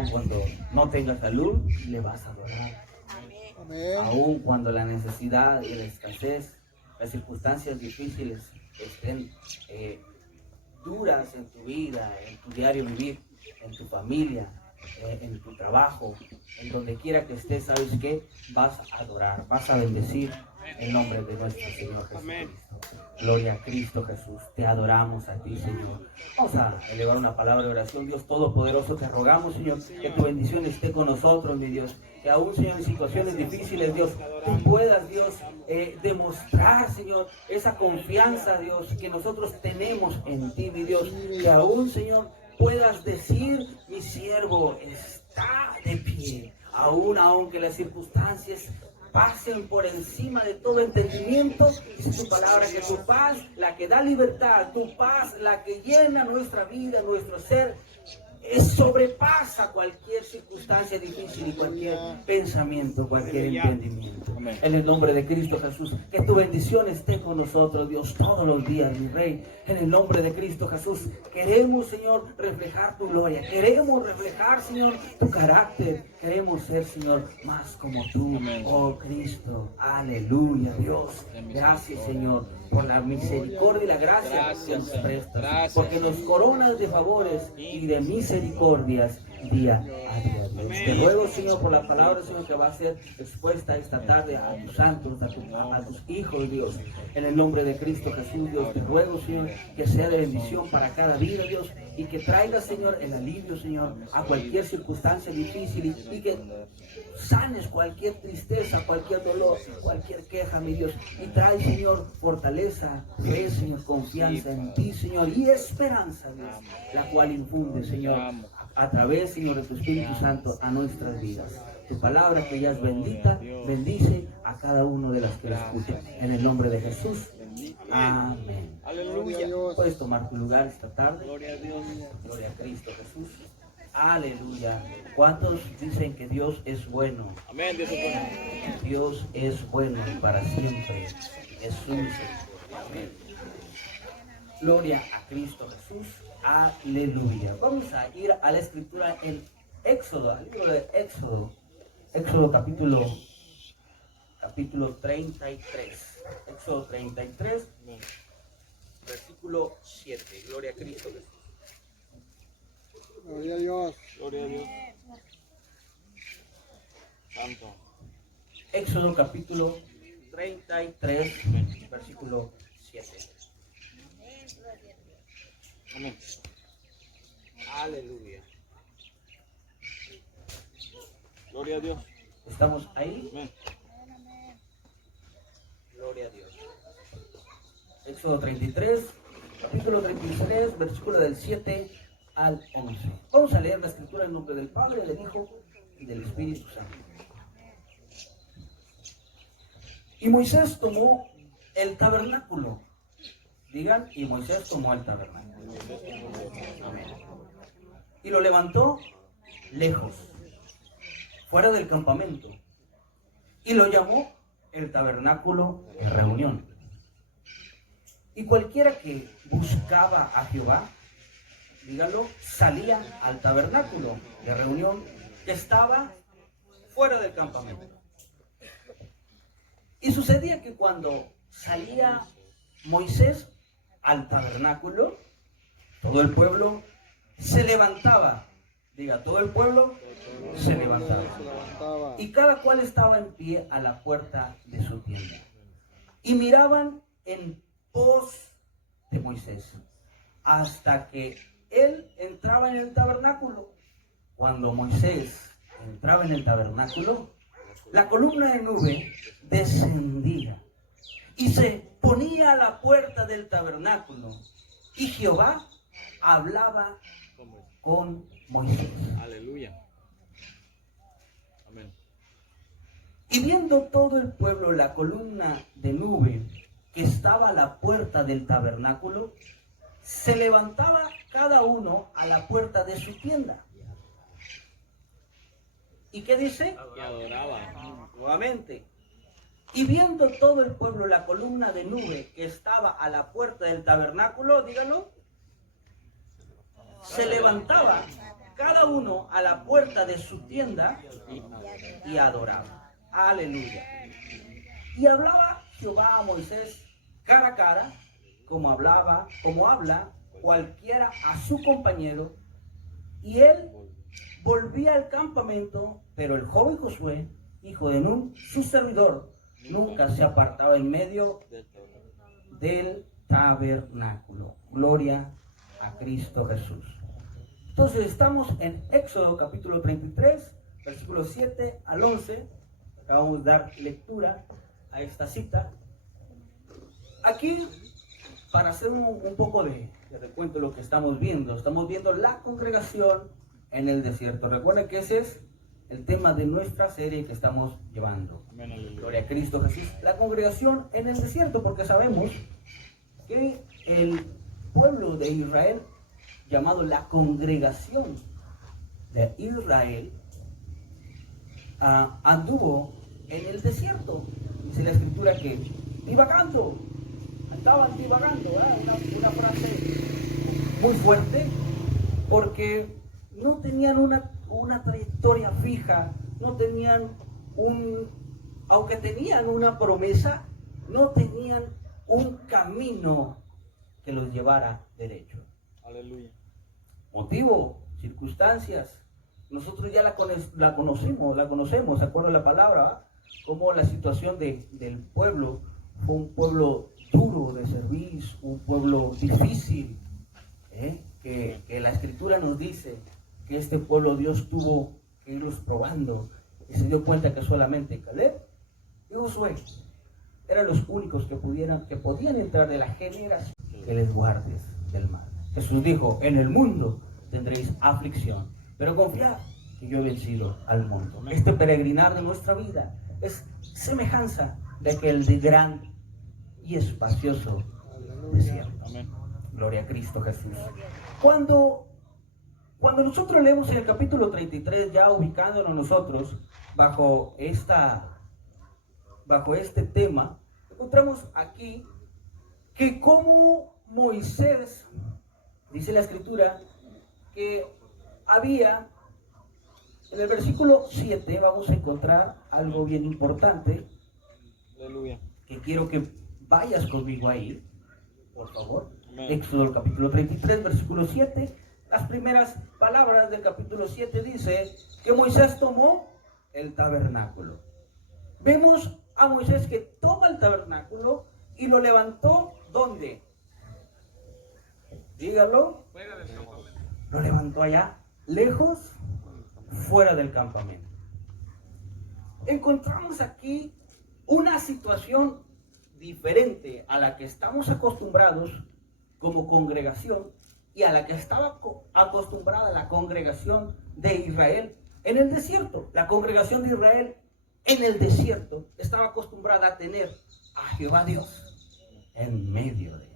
aun cuando no tengas salud, le vas a adorar. Amén. Aun cuando la necesidad y la escasez, las circunstancias difíciles estén duras en tu vida, en tu diario vivir, en tu familia, en tu trabajo, en donde quiera que estés, ¿sabes qué? Vas a adorar, vas a bendecir el nombre de nuestro Señor Jesucristo. Gloria a Cristo Jesús, te adoramos a ti, Señor. Vamos a elevar una palabra de oración. Dios Todopoderoso, te rogamos, Señor, que tu bendición esté con nosotros, mi Dios. Que aún, Señor, en situaciones difíciles, Dios, tú puedas, Dios, demostrar, Señor, esa confianza, Dios, que nosotros tenemos en ti, mi Dios. Que aún, Señor, puedas decir, mi siervo está de pie, aunque las circunstancias pasen por encima de todo entendimiento. Dice tu palabra que tu paz, la que da libertad, tu paz, la que llena nuestra vida, nuestro ser, sobrepasa cualquier circunstancia difícil y cualquier pensamiento, cualquier entendimiento. En el nombre de Cristo Jesús, que tu bendición esté con nosotros, Dios, todos los días, mi Rey. En el nombre de Cristo Jesús, queremos, Señor, reflejar tu gloria. Queremos reflejar, Señor, tu carácter. Queremos ser, Señor, más como tú, oh Cristo. Aleluya, Dios. Gracias, Señor, por la misericordia y la gracia que nos prestas, porque nos coronas de favores y de misericordias día a día. Dios. Te ruego, Señor, por la palabra, Señor, que va a ser expuesta esta tarde a tus santos, a tus hijos, Dios. En el nombre de Cristo Jesús, Dios, te ruego, Señor, que sea de bendición para cada vida, Dios, y que traiga, Señor, el alivio, Señor, a cualquier circunstancia difícil y que sanes cualquier tristeza, cualquier dolor, cualquier queja, mi Dios, y trae, Señor, fortaleza, fe, Señor, confianza en ti, Señor, y esperanza, Dios, la cual infunde, Señor, a través, Señor, de tu Espíritu Santo a nuestras vidas. Tu palabra, que ya es bendita, bendice a cada uno de las que la escuchan. En el nombre de Jesús. Amén. Aleluya. Puedes tomar tu lugar esta tarde. Gloria a Dios. Gloria a Cristo Jesús. Aleluya. ¿Cuántos dicen que Dios es bueno? Amén. Dios es bueno y para siempre es su misericordia. Amén. Gloria a Cristo Jesús. Aleluya. Vamos a ir a la escritura en Éxodo, al libro de Éxodo. Éxodo capítulo 33. Éxodo 33, versículo 7. Gloria a Cristo Jesús. Gloria a Dios. Gloria a Dios. Santo. Éxodo capítulo 33, versículo 7. Amén. Aleluya. Gloria a Dios. ¿Estamos ahí? Amén. Gloria a Dios. Éxodo 33, capítulo 33, versículo del 7 al 11. Vamos a leer la escritura en nombre del Padre, del Hijo y del Espíritu Santo. Y Moisés tomó el tabernáculo. Digan, y Moisés tomó el tabernáculo. Amén. Y lo levantó lejos, fuera del campamento, y lo llamó el tabernáculo de reunión. Y cualquiera que buscaba a Jehová, dígalo, salía al tabernáculo de reunión que estaba fuera del campamento. Y sucedía que cuando salía Moisés al tabernáculo, todo el pueblo se levantaba. Diga, todo el pueblo se levantaba. Y cada cual estaba en pie a la puerta de su tienda. Y miraban en pos de Moisés, hasta que él entraba en el tabernáculo. Cuando Moisés entraba en el tabernáculo, la columna de nube descendía y se ponía a la puerta del tabernáculo, y Jehová hablaba con Moisés. Aleluya. Amén. Y viendo todo el pueblo la columna de nube que estaba a la puerta del tabernáculo, se levantaba cada uno a la puerta de su tienda. ¿Y qué dice? Que adoraba. Nuevamente. Y viendo todo el pueblo la columna de nube que estaba a la puerta del tabernáculo, díganlo, se levantaba cada uno a la puerta de su tienda y adoraba. Aleluya. Y hablaba Jehová a Moisés cara a cara, como habla cualquiera a su compañero, y él volvía al campamento, pero el joven Josué, hijo de Nun, su servidor, nunca se apartaba en medio del tabernáculo. Gloria a Cristo Jesús. Entonces estamos en Éxodo capítulo 33, versículos 7 al 11. Acabamos de dar lectura a esta cita. Aquí, para hacer un poco de recuento de lo que estamos viendo la congregación en el desierto. Recuerden que ese es el tema de nuestra serie que estamos llevando. Amén. Gloria a Cristo Jesús. La congregación en el desierto, porque sabemos que el pueblo de Israel, llamado la congregación de Israel, anduvo en el desierto. Dice la escritura que estaban divagando, una frase muy fuerte, porque no tenían una trayectoria fija, no tenían aunque tenían una promesa, no tenían un camino que los llevara derecho. Aleluya. Motivo, circunstancias, nosotros ya la conocemos, ¿se acuerda la palabra? Como la situación del pueblo fue un pueblo duro de servir, un pueblo difícil, que la escritura nos dice que este pueblo Dios tuvo que irlos probando, y se dio cuenta que solamente Caleb y Josué eran los únicos que podían entrar de la generación que les guardes del mal. Jesús dijo: en el mundo tendréis aflicción, pero confiad que yo he vencido al mundo. Este peregrinar de nuestra vida es semejanza de aquel de gran y espacioso desierto. Amén. Gloria a Cristo Jesús. Cuando nosotros leemos en el capítulo 33, ya ubicándonos nosotros bajo este tema, encontramos aquí que como Moisés, dice la escritura, que había, en el versículo 7 vamos a encontrar algo bien importante. Aleluya. Que quiero que vayas conmigo ahí, por favor. Amén. Éxodo capítulo 33, versículo 7. Las primeras palabras del capítulo 7 dice que Moisés tomó el tabernáculo. Vemos a Moisés que toma el tabernáculo y lo levantó, ¿dónde? Dígalo. Fuera del campamento. Lo levantó allá, lejos, fuera del campamento. Encontramos aquí una situación diferente a la que estamos acostumbrados como congregación y a la que estaba acostumbrada la congregación de Israel en el desierto. La congregación de Israel en el desierto estaba acostumbrada a tener a Jehová Dios en medio de ellos.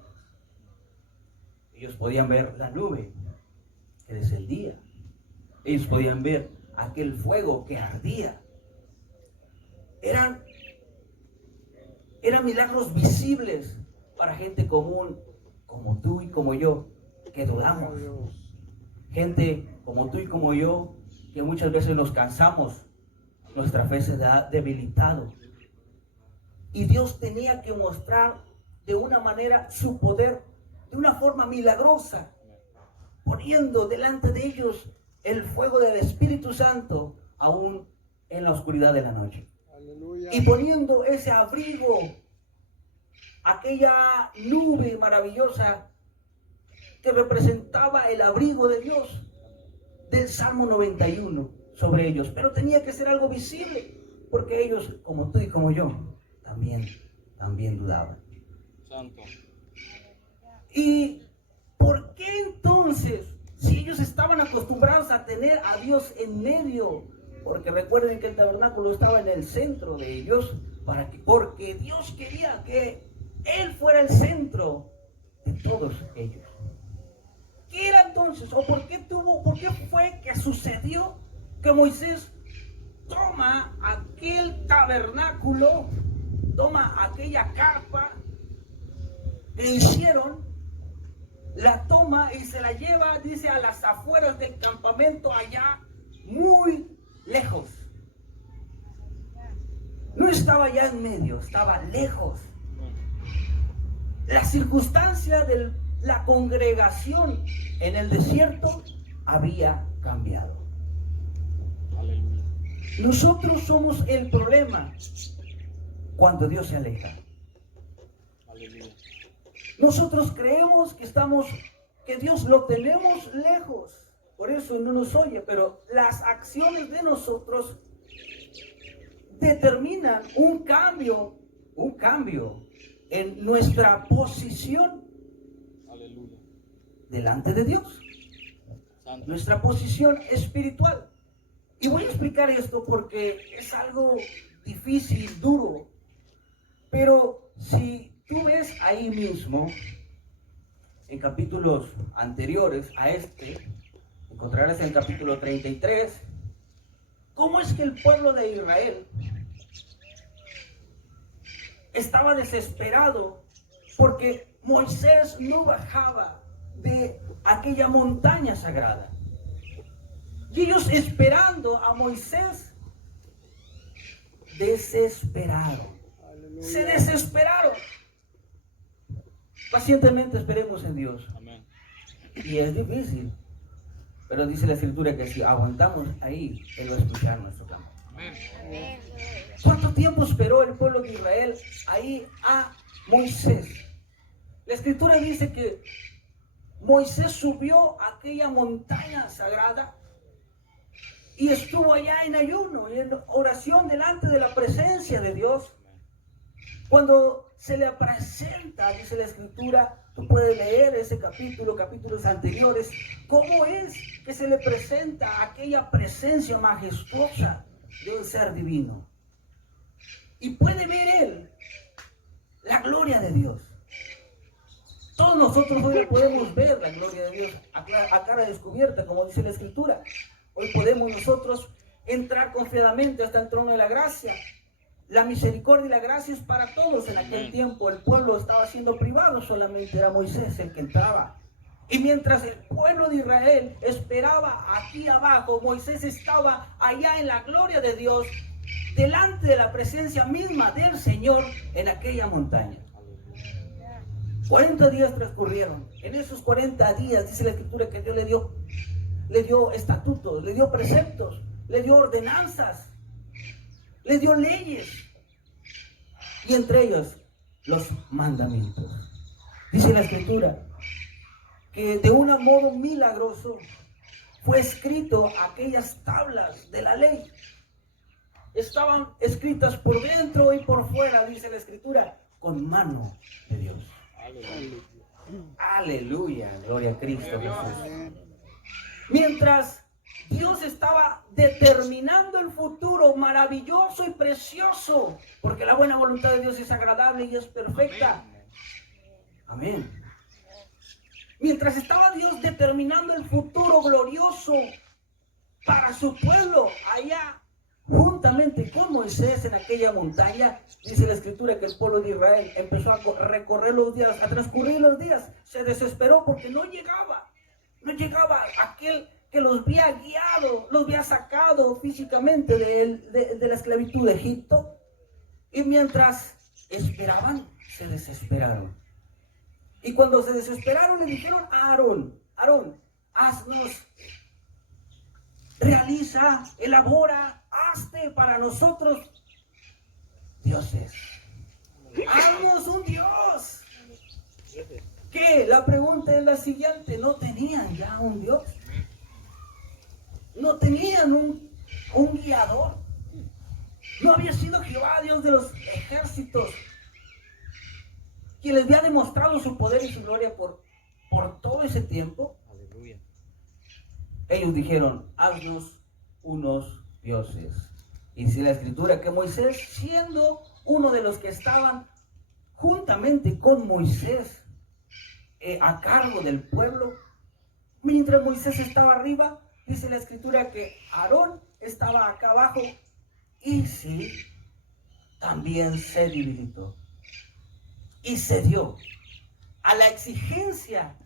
Ellos podían ver la nube que descendía. Ellos podían ver aquel fuego que ardía. Eran milagros visibles para gente común como tú y como yo, que dudamos. Gente como tú y como yo, que muchas veces nos cansamos, nuestra fe se ha debilitado. Y Dios tenía que mostrar de una manera su poder, de una forma milagrosa, poniendo delante de ellos el fuego del Espíritu Santo, aún en la oscuridad de la noche. Aleluya. Y poniendo ese abrigo, aquella nube maravillosa que representaba el abrigo de Dios del Salmo 91 sobre ellos. Pero tenía que ser algo visible, porque ellos, como tú y como yo, también dudaban. Santo. ¿Y por qué entonces, si ellos estaban acostumbrados a tener a Dios en medio? Porque recuerden que el tabernáculo estaba en el centro de ellos, porque Dios quería que Él fuera el centro de todos ellos. ¿Qué era entonces? ¿O por qué fue que sucedió que Moisés toma aquel tabernáculo, toma aquella carpa que hicieron la toma y se la lleva, dice, a las afueras del campamento, allá muy lejos. No estaba allá en medio, estaba lejos. La circunstancia de la congregación en el desierto había cambiado. Aleluya. Nosotros somos el problema cuando Dios se aleja. Aleluya. Nosotros creemos que Dios lo tenemos lejos, por eso no nos oye, pero las acciones de nosotros determinan un cambio en nuestra posición Aleluya. delante de Dios, Santo. nuestra posición espiritual. Y voy a explicar esto porque es algo difícil, duro, pero si tú ves ahí mismo, en capítulos anteriores a este, encontrarás en el capítulo 33, cómo es que el pueblo de Israel estaba desesperado porque Moisés no bajaba de aquella montaña sagrada. Y ellos esperando a Moisés, desesperaron. Se desesperaron. Pacientemente esperemos en Dios. Amén. Y es difícil. Pero dice la Escritura que si aguantamos ahí, Él va a escuchar nuestro clamor. Amén. ¿Cuánto tiempo esperó el pueblo de Israel ahí a Moisés? La Escritura dice que Moisés subió a aquella montaña sagrada y estuvo allá en ayuno y en oración delante de la presencia de Dios. Cuando se le presenta, dice la Escritura, tú puedes leer ese capítulo, capítulos anteriores, cómo es que se le presenta aquella presencia majestuosa de un ser divino. Y puede ver él la gloria de Dios. Todos nosotros hoy podemos ver la gloria de Dios a cara descubierta, como dice la Escritura. Hoy podemos nosotros entrar confiadamente hasta el trono de la gracia. La misericordia y la gracia es para todos. En aquel tiempo el pueblo estaba siendo privado, solamente era Moisés el que entraba. Y mientras el pueblo de Israel esperaba aquí abajo, Moisés estaba allá en la gloria de Dios, delante de la presencia misma del Señor en aquella montaña. 40 días transcurrieron. En esos 40 días dice la Escritura que Dios le dio estatutos, le dio preceptos, le dio ordenanzas, le dio leyes, y entre ellos los mandamientos. Dice la Escritura que de un modo milagroso fue escrito aquellas tablas de la ley. Estaban escritas por dentro y por fuera, dice la Escritura, con mano de Dios. Aleluya. Aleluya, gloria a Cristo Jesús. Mientras Dios estaba determinando el futuro maravilloso y precioso, porque la buena voluntad de Dios es agradable y es perfecta. Amén. Mientras estaba Dios determinando el futuro glorioso para su pueblo allá, juntamente con Moisés en aquella montaña, dice la Escritura que el pueblo de Israel empezó a recorrer los días, a transcurrir los días. Se desesperó porque no llegaba aquel que los había guiado, los había sacado físicamente de la esclavitud de Egipto. Y mientras esperaban, se desesperaron. Y cuando se desesperaron, le dijeron a Aarón, haznos, realiza, elabora, hazte para nosotros dioses. Haznos un Dios. ¿Qué? La pregunta es la siguiente: ¿no tenían ya un Dios? ¿No tenían un guiador? ¿No había sido Jehová, Dios de los ejércitos, quien les había demostrado su poder y su gloria por todo ese tiempo? Aleluya. Ellos dijeron, haznos unos dioses. Y dice la Escritura que Moisés, siendo uno de los que estaban juntamente con Moisés a cargo del pueblo, mientras Moisés estaba arriba, dice la Escritura que Aarón estaba acá abajo, y sí, también se debilitó y cedió a la exigencia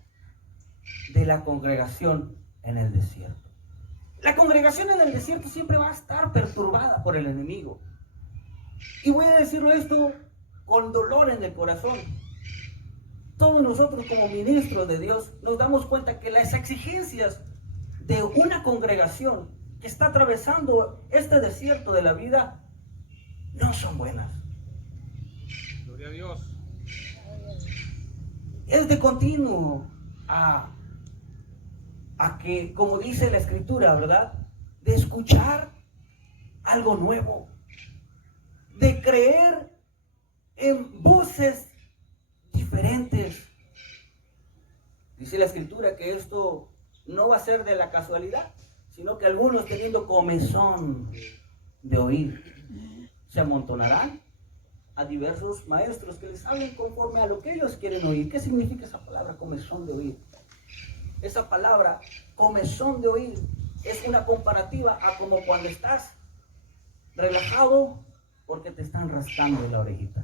de la congregación en el desierto. La congregación en el desierto siempre va a estar perturbada por el enemigo. Y voy a decirlo esto con dolor en el corazón. Todos nosotros como ministros de Dios nos damos cuenta que las exigencias de una congregación que está atravesando este desierto de la vida no son buenas. Gloria a Dios. Es de continuo a que, como dice la Escritura, ¿verdad? De escuchar algo nuevo, de creer en voces diferentes. Dice la Escritura que esto no va a ser de la casualidad, sino que algunos, teniendo comezón de oír, se amontonarán a diversos maestros que les hablen conforme a lo que ellos quieren oír. ¿Qué significa esa palabra, comezón de oír? Esa palabra, comezón de oír, es una comparativa a como cuando estás relajado porque te están rascando de la orejita.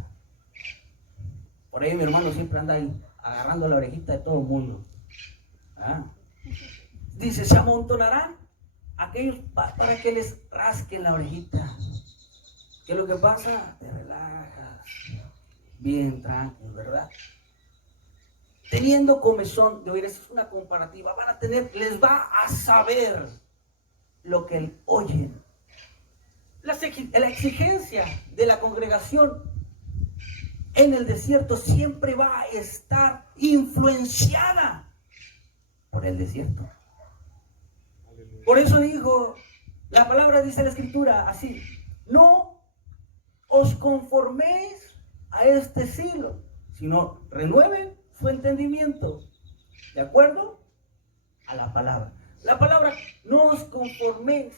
Por ahí mi hermano siempre anda ahí agarrando la orejita de todo el mundo. ¿Ah? Dice, se amontonarán aquellos para que les rasquen la orejita. ¿Qué es lo que pasa? Te relajas, bien tranquilo, ¿verdad? Teniendo comezón de oír, eso es una comparativa, van a tener, les va a saber lo que oyen. La exigencia de la congregación en el desierto siempre va a estar influenciada por el desierto. Por eso dijo, la palabra dice en la Escritura así, no os conforméis a este siglo, sino renueven su entendimiento, ¿de acuerdo? A la palabra. La palabra no os conforméis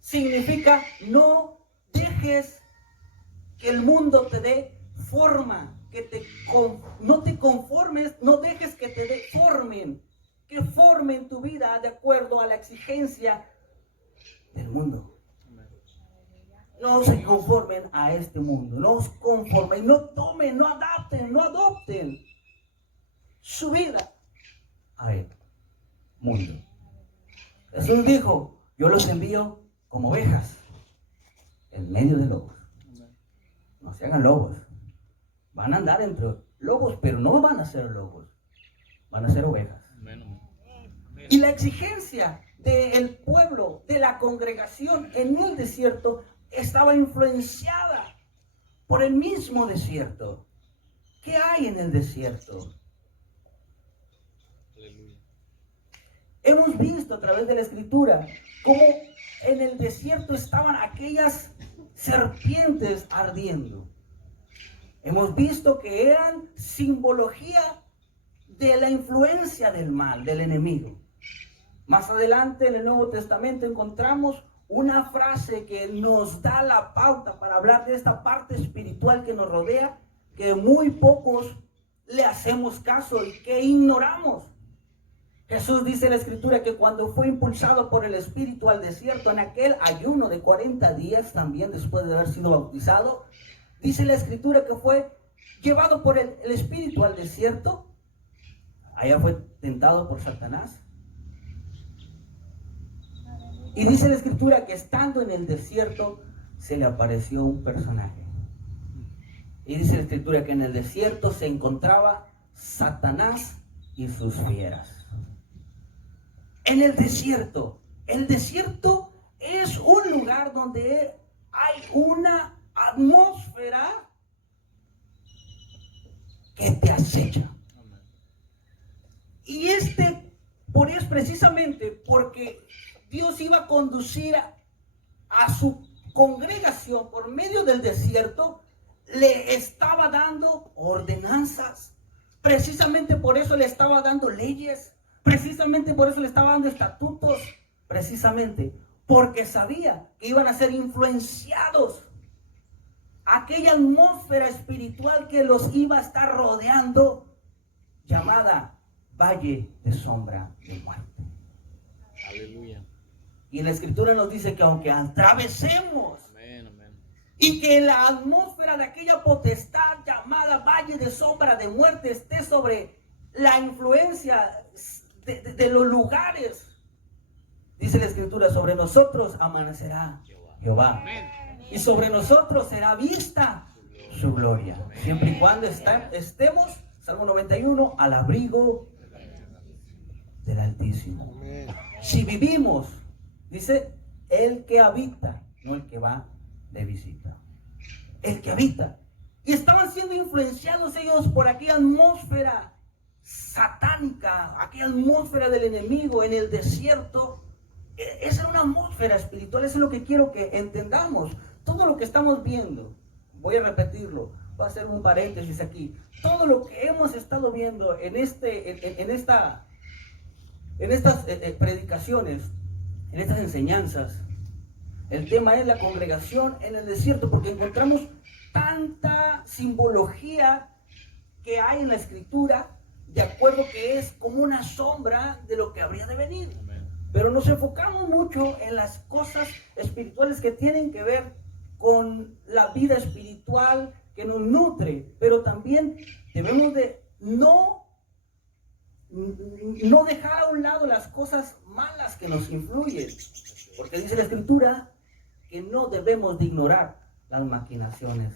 significa no dejes que el mundo te dé forma, no te conformes, no dejes que te deformen, que formen tu vida de acuerdo a la exigencia del mundo. No se conformen a este mundo, no os conformen, no tomen, no adopten su vida a el mundo. Jesús dijo, yo los envío como ovejas en medio de lobos. No se hagan lobos. Van a andar entre lobos, pero no van a ser lobos. Van a ser ovejas. Y la exigencia del pueblo, de la congregación en el desierto, estaba influenciada por el mismo desierto. ¿Qué hay en el desierto? Aleluya. Hemos visto a través de la Escritura cómo en el desierto estaban aquellas serpientes ardiendo. Hemos visto que eran simbología de la influencia del mal, del enemigo. Más adelante en el Nuevo Testamento encontramos una frase que nos da la pauta para hablar de esta parte espiritual que nos rodea, que muy pocos le hacemos caso y que ignoramos. Jesús dice en la Escritura que cuando fue impulsado por el Espíritu al desierto, en aquel ayuno de 40 días, también después de haber sido bautizado, dice la Escritura que fue llevado por el Espíritu al desierto. Allá fue tentado por Satanás. Y dice la Escritura que estando en el desierto se le apareció un personaje. Y dice la Escritura que en el desierto se encontraba Satanás y sus fieras. En el desierto es un lugar donde hay una atmósfera que te acecha. Y por eso precisamente porque Dios iba a conducir a su congregación por medio del desierto, le estaba dando ordenanzas. Precisamente por eso le estaba dando leyes. Precisamente por eso le estaba dando estatutos. Precisamente porque sabía que iban a ser influenciados. Aquella atmósfera espiritual que los iba a estar rodeando, llamada Valle de Sombra de Muerte. Aleluya. Y en la Escritura nos dice que aunque atravesemos, Amén, amén. y que la atmósfera de aquella potestad llamada Valle de Sombra de Muerte esté sobre la influencia de los lugares. Dice la Escritura, sobre nosotros amanecerá Jehová. Y sobre nosotros será vista su gloria. Siempre y cuando estemos, Salmo 91, al abrigo del Altísimo. Si vivimos, dice, el que habita, no el que va de visita. El que habita. Y estaban siendo influenciados ellos por aquella atmósfera satánica, aquella atmósfera del enemigo en el desierto. Esa era una atmósfera espiritual. Eso es lo que quiero que entendamos. Todo lo que estamos viendo, voy a repetirlo, va a ser un paréntesis aquí. Todo lo que hemos estado viendo en estas predicaciones, en estas enseñanzas, el tema es la congregación en el desierto, porque encontramos tanta simbología que hay en la Escritura, de acuerdo que es como una sombra de lo que habría de venir. Pero nos enfocamos mucho en las cosas espirituales que tienen que ver con la vida espiritual que nos nutre, pero también debemos de no dejar a un lado las cosas malas que nos influyen, porque dice la Escritura que no debemos de ignorar las maquinaciones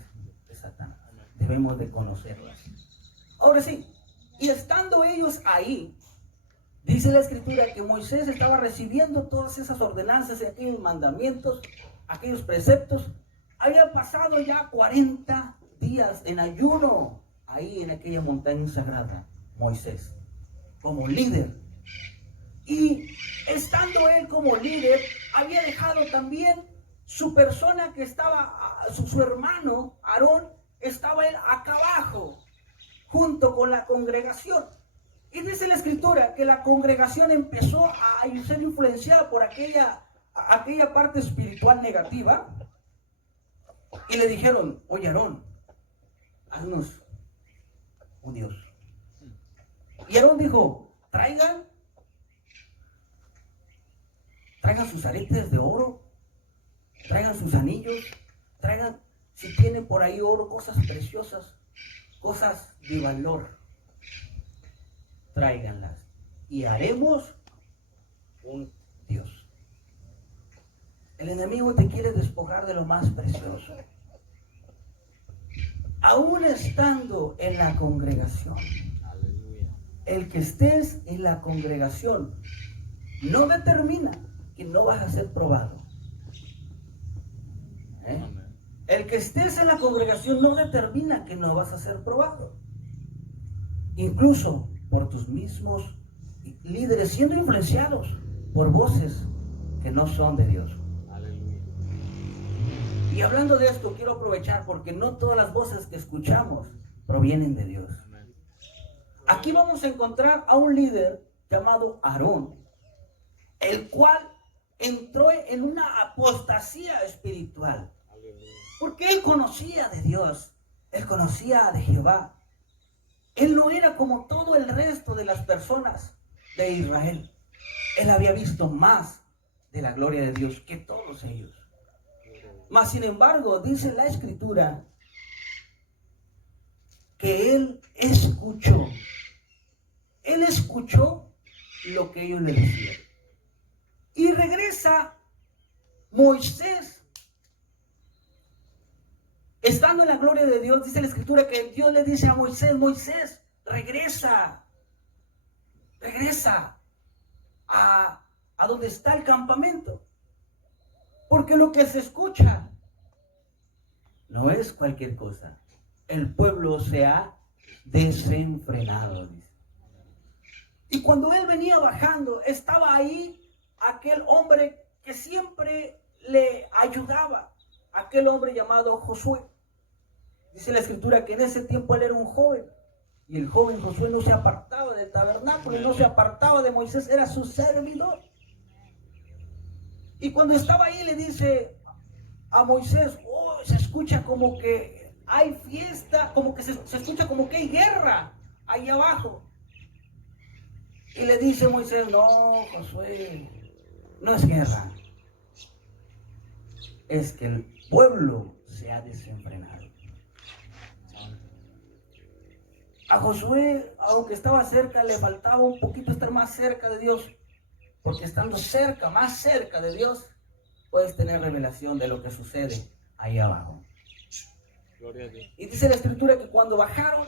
de Satanás, debemos de conocerlas. Ahora sí, y estando ellos ahí, dice la Escritura que Moisés estaba recibiendo todas esas ordenanzas y aquellos mandamientos, aquellos preceptos. Había pasado ya 40 días en ayuno ahí en aquella montaña sagrada, Moisés, como líder. Y estando él como líder, había dejado también su persona que estaba, su hermano Aarón, estaba él acá abajo, junto con la congregación. Y dice la Escritura que la congregación empezó a ser influenciada por aquella parte espiritual negativa. Y le dijeron, oye Aarón, haznos un Dios. Y Aarón dijo, traigan sus aretes de oro, traigan sus anillos, traigan, si tienen por ahí oro, cosas preciosas, cosas de valor, tráiganlas y haremos un Dios. El enemigo te quiere despojar de lo más precioso. Aún estando en la congregación, el que estés en la congregación no determina que no vas a ser probado. El que estés en la congregación no determina que no vas a ser probado. Incluso por tus mismos líderes siendo influenciados por voces que no son de Dios. Y hablando de esto, quiero aprovechar porque no todas las voces que escuchamos provienen de Dios. Aquí vamos a encontrar a un líder llamado Aarón, el cual entró en una apostasía espiritual. Porque él conocía de Dios, él conocía de Jehová. Él no era como todo el resto de las personas de Israel. Él había visto más de la gloria de Dios que todos ellos. Mas sin embargo, dice la Escritura que él escuchó lo que ellos le decían. Y regresa Moisés, estando en la gloria de Dios. Dice la Escritura que Dios le dice a Moisés, Moisés, regresa a donde está el campamento. Porque lo que se escucha no es cualquier cosa. El pueblo se ha desenfrenado, dice. Y cuando él venía bajando, estaba ahí aquel hombre que siempre le ayudaba, aquel hombre llamado Josué. Dice la Escritura que en ese tiempo él era un joven, y el joven Josué no se apartaba del tabernáculo, no se apartaba de Moisés, era su servidor. Y cuando estaba ahí le dice a Moisés, oh, se escucha como que hay fiesta, como que se escucha como que hay guerra ahí abajo. Y le dice Moisés, no, Josué, no es guerra. Es que el pueblo se ha desenfrenado. A Josué, aunque estaba cerca, le faltaba un poquito estar más cerca de Dios, porque estando cerca, más cerca de Dios, puedes tener revelación de lo que sucede ahí abajo. Gloria a Dios. Y dice la escritura que cuando bajaron,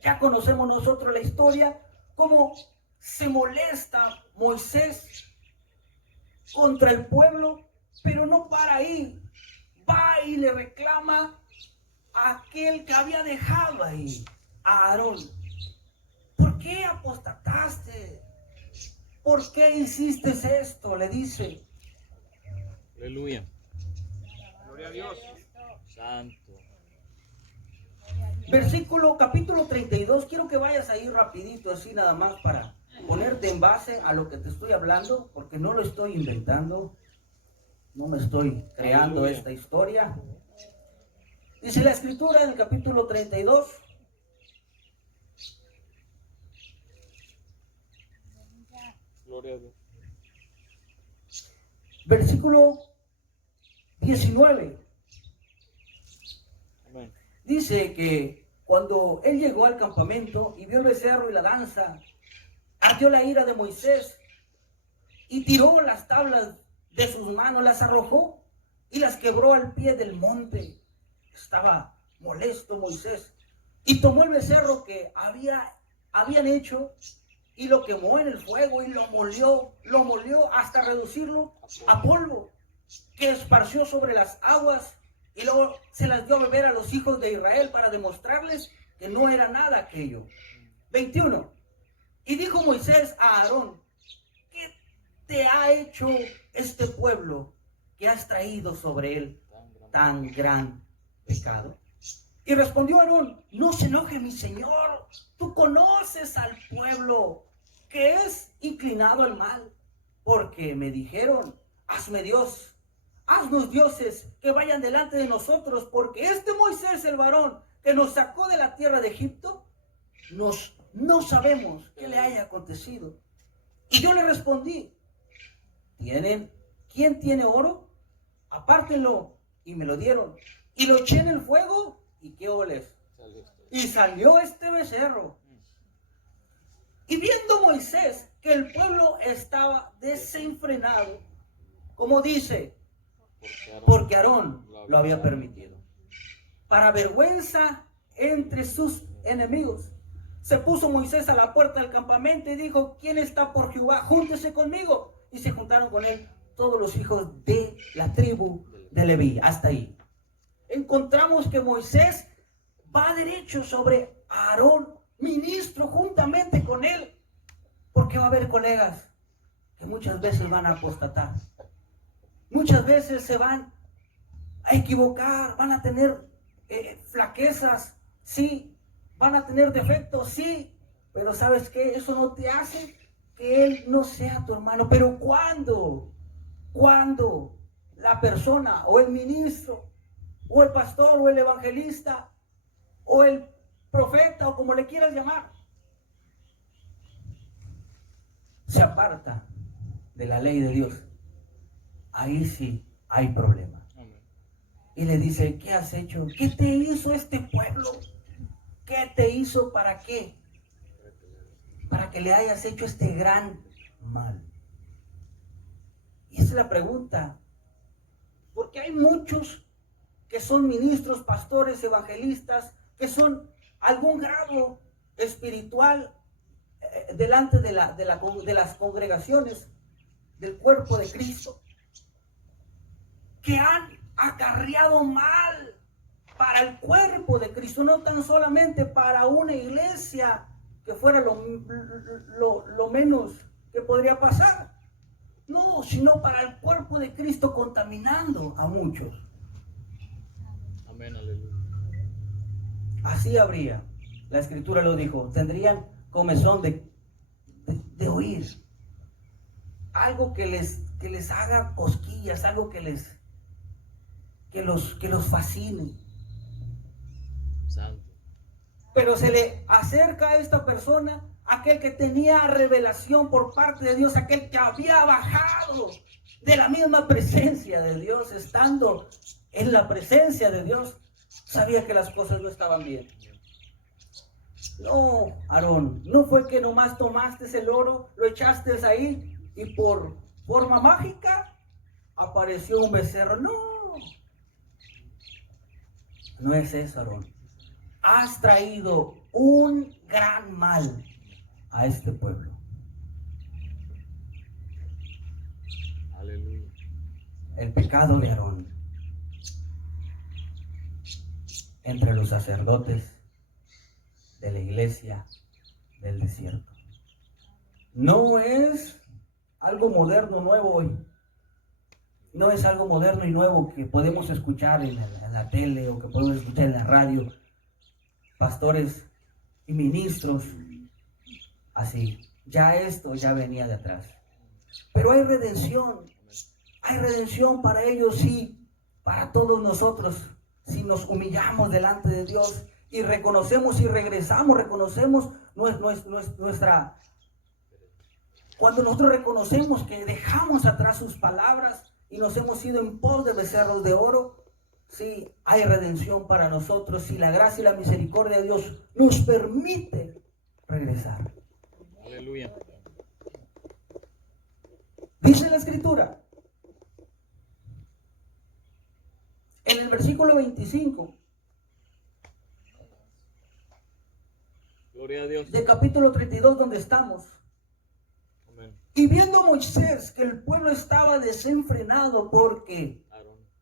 ya conocemos nosotros la historia, cómo se molesta Moisés contra el pueblo, pero no para ahí, va y le reclama a aquel que había dejado ahí, a Aarón. ¿Por qué apostataste? ¿Por qué hiciste esto? Le dice. Aleluya. Gloria a Dios. Santo. Capítulo 32, quiero que vayas ahí rapidito, así nada más para ponerte en base a lo que te estoy hablando, porque no lo estoy inventando, no me estoy creando Aleluya. esta historia. Dice la escritura en el capítulo 32, Gloria a Dios. versículo 19. Amén. Dice que cuando él llegó al campamento y vio el becerro y la danza, ardió la ira de Moisés y tiró las tablas de sus manos, las arrojó y las quebró al pie del monte. Estaba molesto Moisés y tomó el becerro que habían hecho y lo quemó en el fuego y lo molió hasta reducirlo a polvo, que esparció sobre las aguas. Y luego se las dio a beber a los hijos de Israel para demostrarles que no era nada aquello. 21. Y dijo Moisés a Aarón: ¿qué te ha hecho este pueblo que has traído sobre él tan gran pecado? Y respondió Aarón: no se enoje mi señor, tú conoces al pueblo que es inclinado al mal, porque me dijeron: haznos dioses que vayan delante de nosotros, porque este Moisés, el varón que nos sacó de la tierra de Egipto, no sabemos qué le haya acontecido. Y yo le respondí: ¿quién tiene oro? Apártenlo. Y me lo dieron. Y lo eché en el fuego. ¿Y qué oles? Y salió este becerro. Y viendo Moisés que el pueblo estaba desenfrenado, como dice, porque Aarón lo había permitido, para vergüenza entre sus enemigos, se puso Moisés a la puerta del campamento y dijo: ¿quién está por Jehová? Júntese conmigo. Y se juntaron con él todos los hijos de la tribu de Leví. Hasta ahí encontramos que Moisés va derecho sobre Aarón, ministro, juntamente con él, porque va a haber colegas que muchas veces van a apostatar, muchas veces se van a equivocar, van a tener flaquezas, sí, van a tener defectos, sí, pero ¿sabes qué? Eso no te hace que él no sea tu hermano. Pero cuando la persona o el ministro o el pastor o el evangelista o el profeta o como le quieras llamar se aparta de la ley de Dios, ahí sí hay problema. Y le dice: ¿qué has hecho? ¿Qué te hizo este pueblo? ¿Qué te hizo? ¿Para qué? Para que le hayas hecho este gran mal. Y esa es la pregunta. Porque hay muchos que son ministros, pastores, evangelistas, que son algún grado espiritual delante de las congregaciones del cuerpo de Cristo, que han acarreado mal para el cuerpo de Cristo, no tan solamente para una iglesia, que fuera lo menos que podría pasar, no, sino para el cuerpo de Cristo, contaminando a muchos. Amén, aleluya. Así habría, la escritura lo dijo, tendrían comezón de oír algo que les haga cosquillas, algo que los fascine. Santo. Pero se le acerca a esta persona aquel que tenía revelación por parte de Dios, aquel que había bajado de la misma presencia de Dios, estando en la presencia de Dios, sabía que las cosas no estaban bien. No, Aarón, no fue que nomás tomaste el oro, lo echaste ahí y por forma mágica apareció un becerro. No, no es eso, Aarón. Has traído un gran mal a este pueblo. Aleluya. El pecado de Aarón entre los sacerdotes de la iglesia del desierto. No es algo moderno, nuevo hoy. No es algo moderno y nuevo que podemos escuchar en la tele o que podemos escuchar en la radio. Pastores y ministros así. Ya esto ya venía de atrás. Pero hay redención. Hay redención para ellos, sí. Para todos nosotros. Si nos humillamos delante de Dios y reconocemos y regresamos, reconocemos nuestra... Cuando nosotros reconocemos que dejamos atrás sus palabras y nos hemos ido en pos de becerros de oro, sí, hay redención para nosotros. Si la gracia y la misericordia de Dios nos permite regresar. Aleluya. Dice la Escritura, en el versículo 25, Gloria a Dios. del capítulo 32 donde estamos. Amén. Y viendo Moisés que el pueblo estaba desenfrenado porque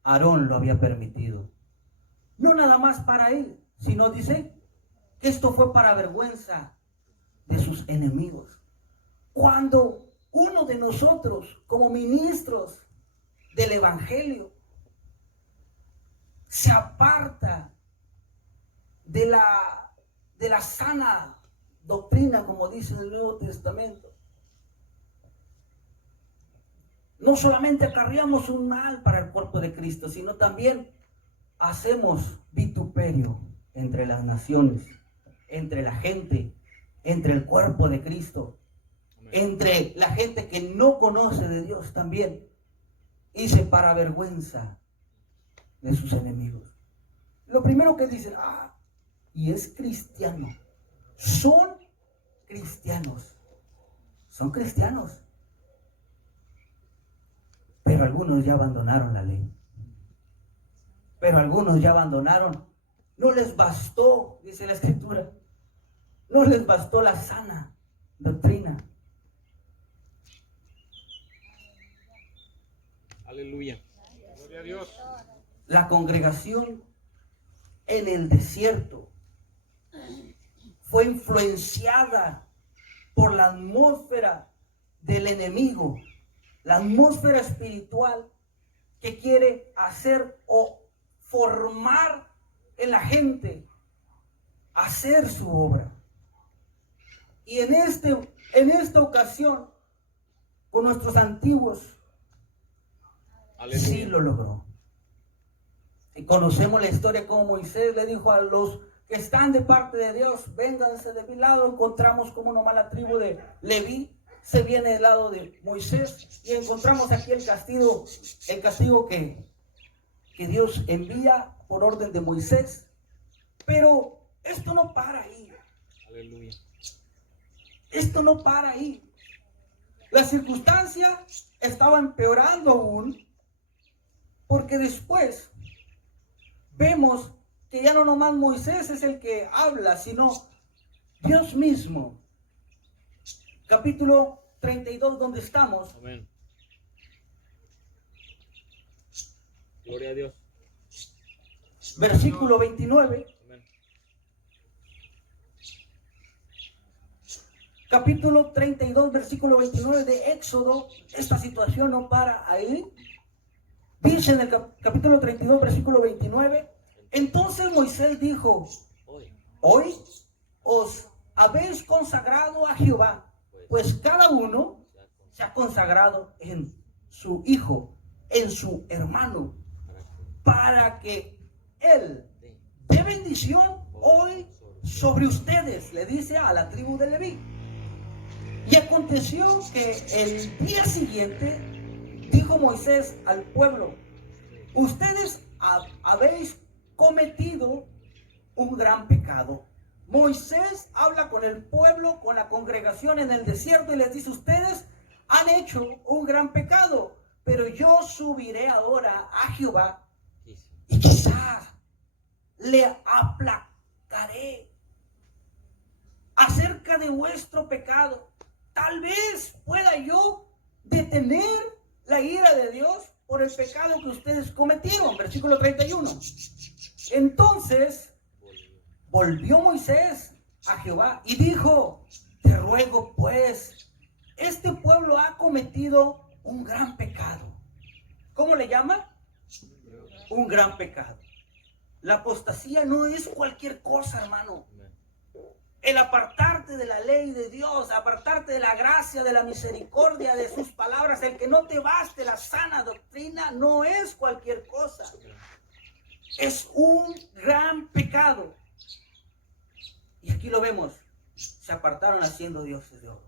Aarón lo había permitido. No nada más para él, sino dice que esto fue para vergüenza de sus enemigos. Cuando uno de nosotros, como ministros del Evangelio, se aparta de la sana doctrina, como dice el Nuevo Testamento, no solamente acarreamos un mal para el cuerpo de Cristo, sino también hacemos vituperio entre las naciones, entre la gente, entre el cuerpo de Cristo, entre la gente que no conoce de Dios también. Hice para vergüenza de sus enemigos. Lo primero que dicen, y es cristiano. Son cristianos. Son cristianos. Pero algunos ya abandonaron la ley. Pero algunos ya abandonaron. No les bastó, dice la Escritura. No les bastó la sana doctrina. Aleluya. Gloria a Dios. La congregación en el desierto fue influenciada por la atmósfera del enemigo, la atmósfera espiritual que quiere hacer o formar en la gente, hacer su obra. Y en esta ocasión, con nuestros antiguos, Aleluya. sí lo logró. Y conocemos la historia como Moisés le dijo a los que están de parte de Dios, vénganse de mi lado. Encontramos como nomás la tribu de Leví se viene del lado de Moisés y encontramos aquí el castigo que Dios envía por orden de Moisés. Pero esto no para ahí. Aleluya. Esto no para ahí. La circunstancia estaba empeorando aún, porque después vemos que ya no nomás Moisés es el que habla, sino Dios mismo. Capítulo 32, donde estamos. Amén. Gloria a Dios. Versículo 29. Amén. Capítulo 32, versículo 29 de Éxodo. Esta situación no para ahí. Dice en el capítulo 32, versículo 29. Entonces Moisés dijo: hoy os habéis consagrado a Jehová, pues cada uno se ha consagrado en su hijo, en su hermano, para que él dé bendición hoy sobre ustedes, le dice a la tribu de Leví. Y aconteció que el día siguiente dijo Moisés al pueblo: ustedes habéis cometido un gran pecado. Moisés habla con el pueblo, con la congregación en el desierto y les dice: ustedes han hecho un gran pecado, pero yo subiré ahora a Jehová y quizás le aplacaré acerca de vuestro pecado. Tal vez pueda yo detener la ira de Dios por el pecado que ustedes cometieron. Versículo 31. Entonces volvió Moisés a Jehová y dijo: te ruego pues, este pueblo ha cometido un gran pecado. ¿Cómo le llama? Un gran pecado. La apostasía no es cualquier cosa, hermano. El apartarte de la ley de Dios, apartarte de la gracia, de la misericordia, de sus palabras, el que no te baste la sana doctrina, no es cualquier cosa. Es un gran pecado. Y aquí lo vemos. Se apartaron haciendo dioses de oro.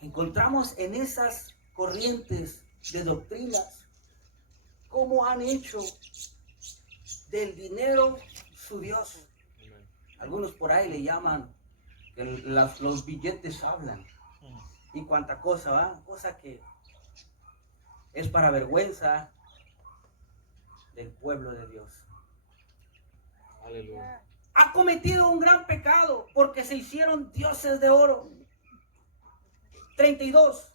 Encontramos en esas corrientes de doctrinas cómo han hecho del dinero su Dios. Algunos por ahí le llaman que los billetes hablan y cuánta cosa, ¿va? Cosa que es para vergüenza del pueblo de Dios. Aleluya. Ha cometido un gran pecado porque se hicieron dioses de oro. 32.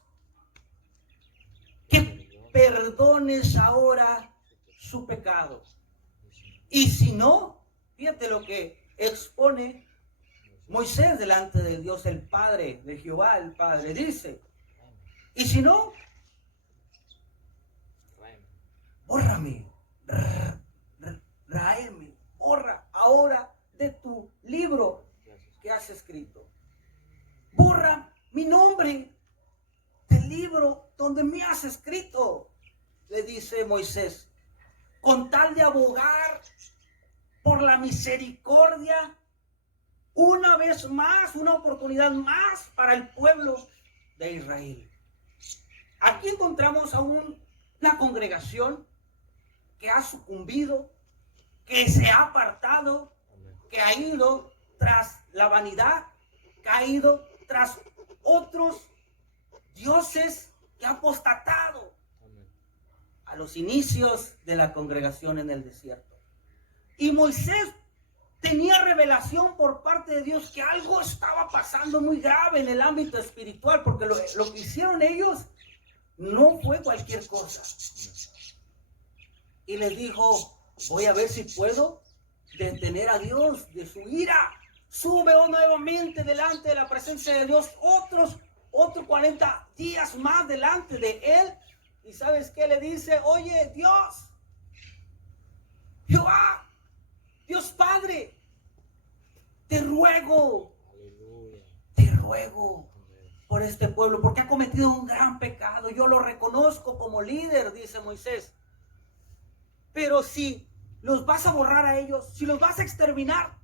Que perdones ahora su pecado. Y si no, fíjate lo que expone Moisés delante de Dios el Padre, de Jehová el Padre. Dice: y si no, bórrame, ráeme, borra ahora de tu libro que has escrito. Borra mi nombre del libro donde me has escrito, le dice Moisés, con tal de abogar por la misericordia una vez más, una oportunidad más para el pueblo de Israel. Aquí encontramos a una congregación que ha sucumbido, que se ha apartado, que ha ido tras la vanidad, que ha ido tras otros dioses, que ha apostatado a los inicios de la congregación en el desierto. Y Moisés tenía revelación por parte de Dios que algo estaba pasando muy grave en el ámbito espiritual, porque lo que hicieron ellos no fue cualquier cosa. Y les dijo: voy a ver si puedo detener a Dios de su ira. Sube nuevamente delante de la presencia de Dios otros 40 días más delante de él. Y ¿sabes qué le dice? Oye, Dios, Jehová, Dios Padre, te ruego por este pueblo, porque ha cometido un gran pecado. Yo lo reconozco como líder, dice Moisés. Pero si los vas a borrar a ellos, si los vas a exterminar,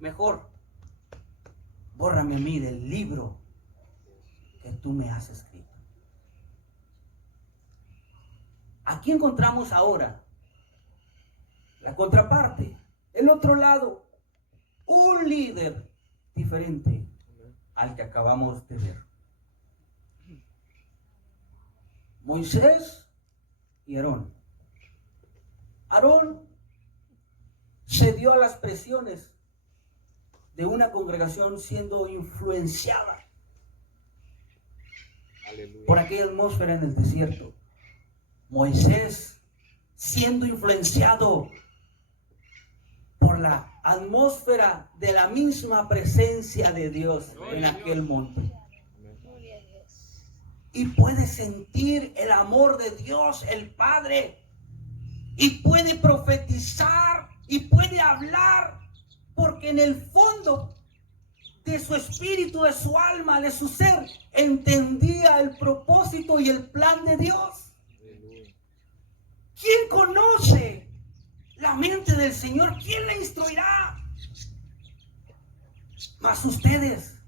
mejor bórrame a mí del libro que tú me has escrito. Aquí encontramos ahora la contraparte, el otro lado, un líder diferente al que acabamos de ver. Moisés y Aarón. Aarón cedió a las presiones de una congregación siendo influenciada por aquella atmósfera en el desierto. Moisés siendo influenciado por la atmósfera de la misma presencia de Dios en aquel monte. Y puede sentir el amor de Dios, el Padre, y puede profetizar y puede hablar, porque en el fondo de su espíritu, de su alma, de su ser, entendía el propósito y el plan de Dios. ¿Quién conoce la mente del Señor? ¿Quién le instruirá? Mas ustedes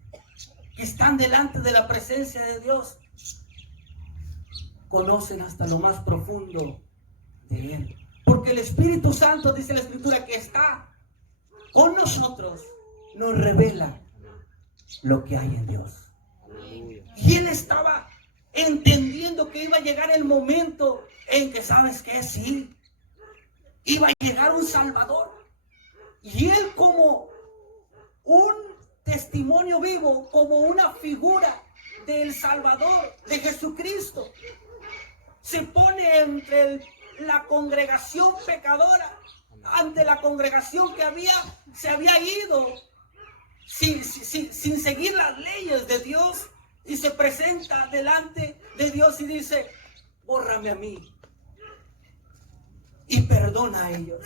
que están delante de la presencia de Dios conocen hasta lo más profundo de Él. Porque el Espíritu Santo, dice la Escritura, que está con nosotros nos revela lo que hay en Dios. Aleluya. Y él estaba entendiendo que iba a llegar el momento en que, ¿sabes qué? Sí, iba a llegar un Salvador. Y él, como un testimonio vivo, como una figura del Salvador, de Jesucristo, se pone entre la congregación pecadora, ante la congregación que se había ido sin seguir las leyes de Dios, y se presenta delante de Dios y dice: bórrame a mí y perdona a ellos.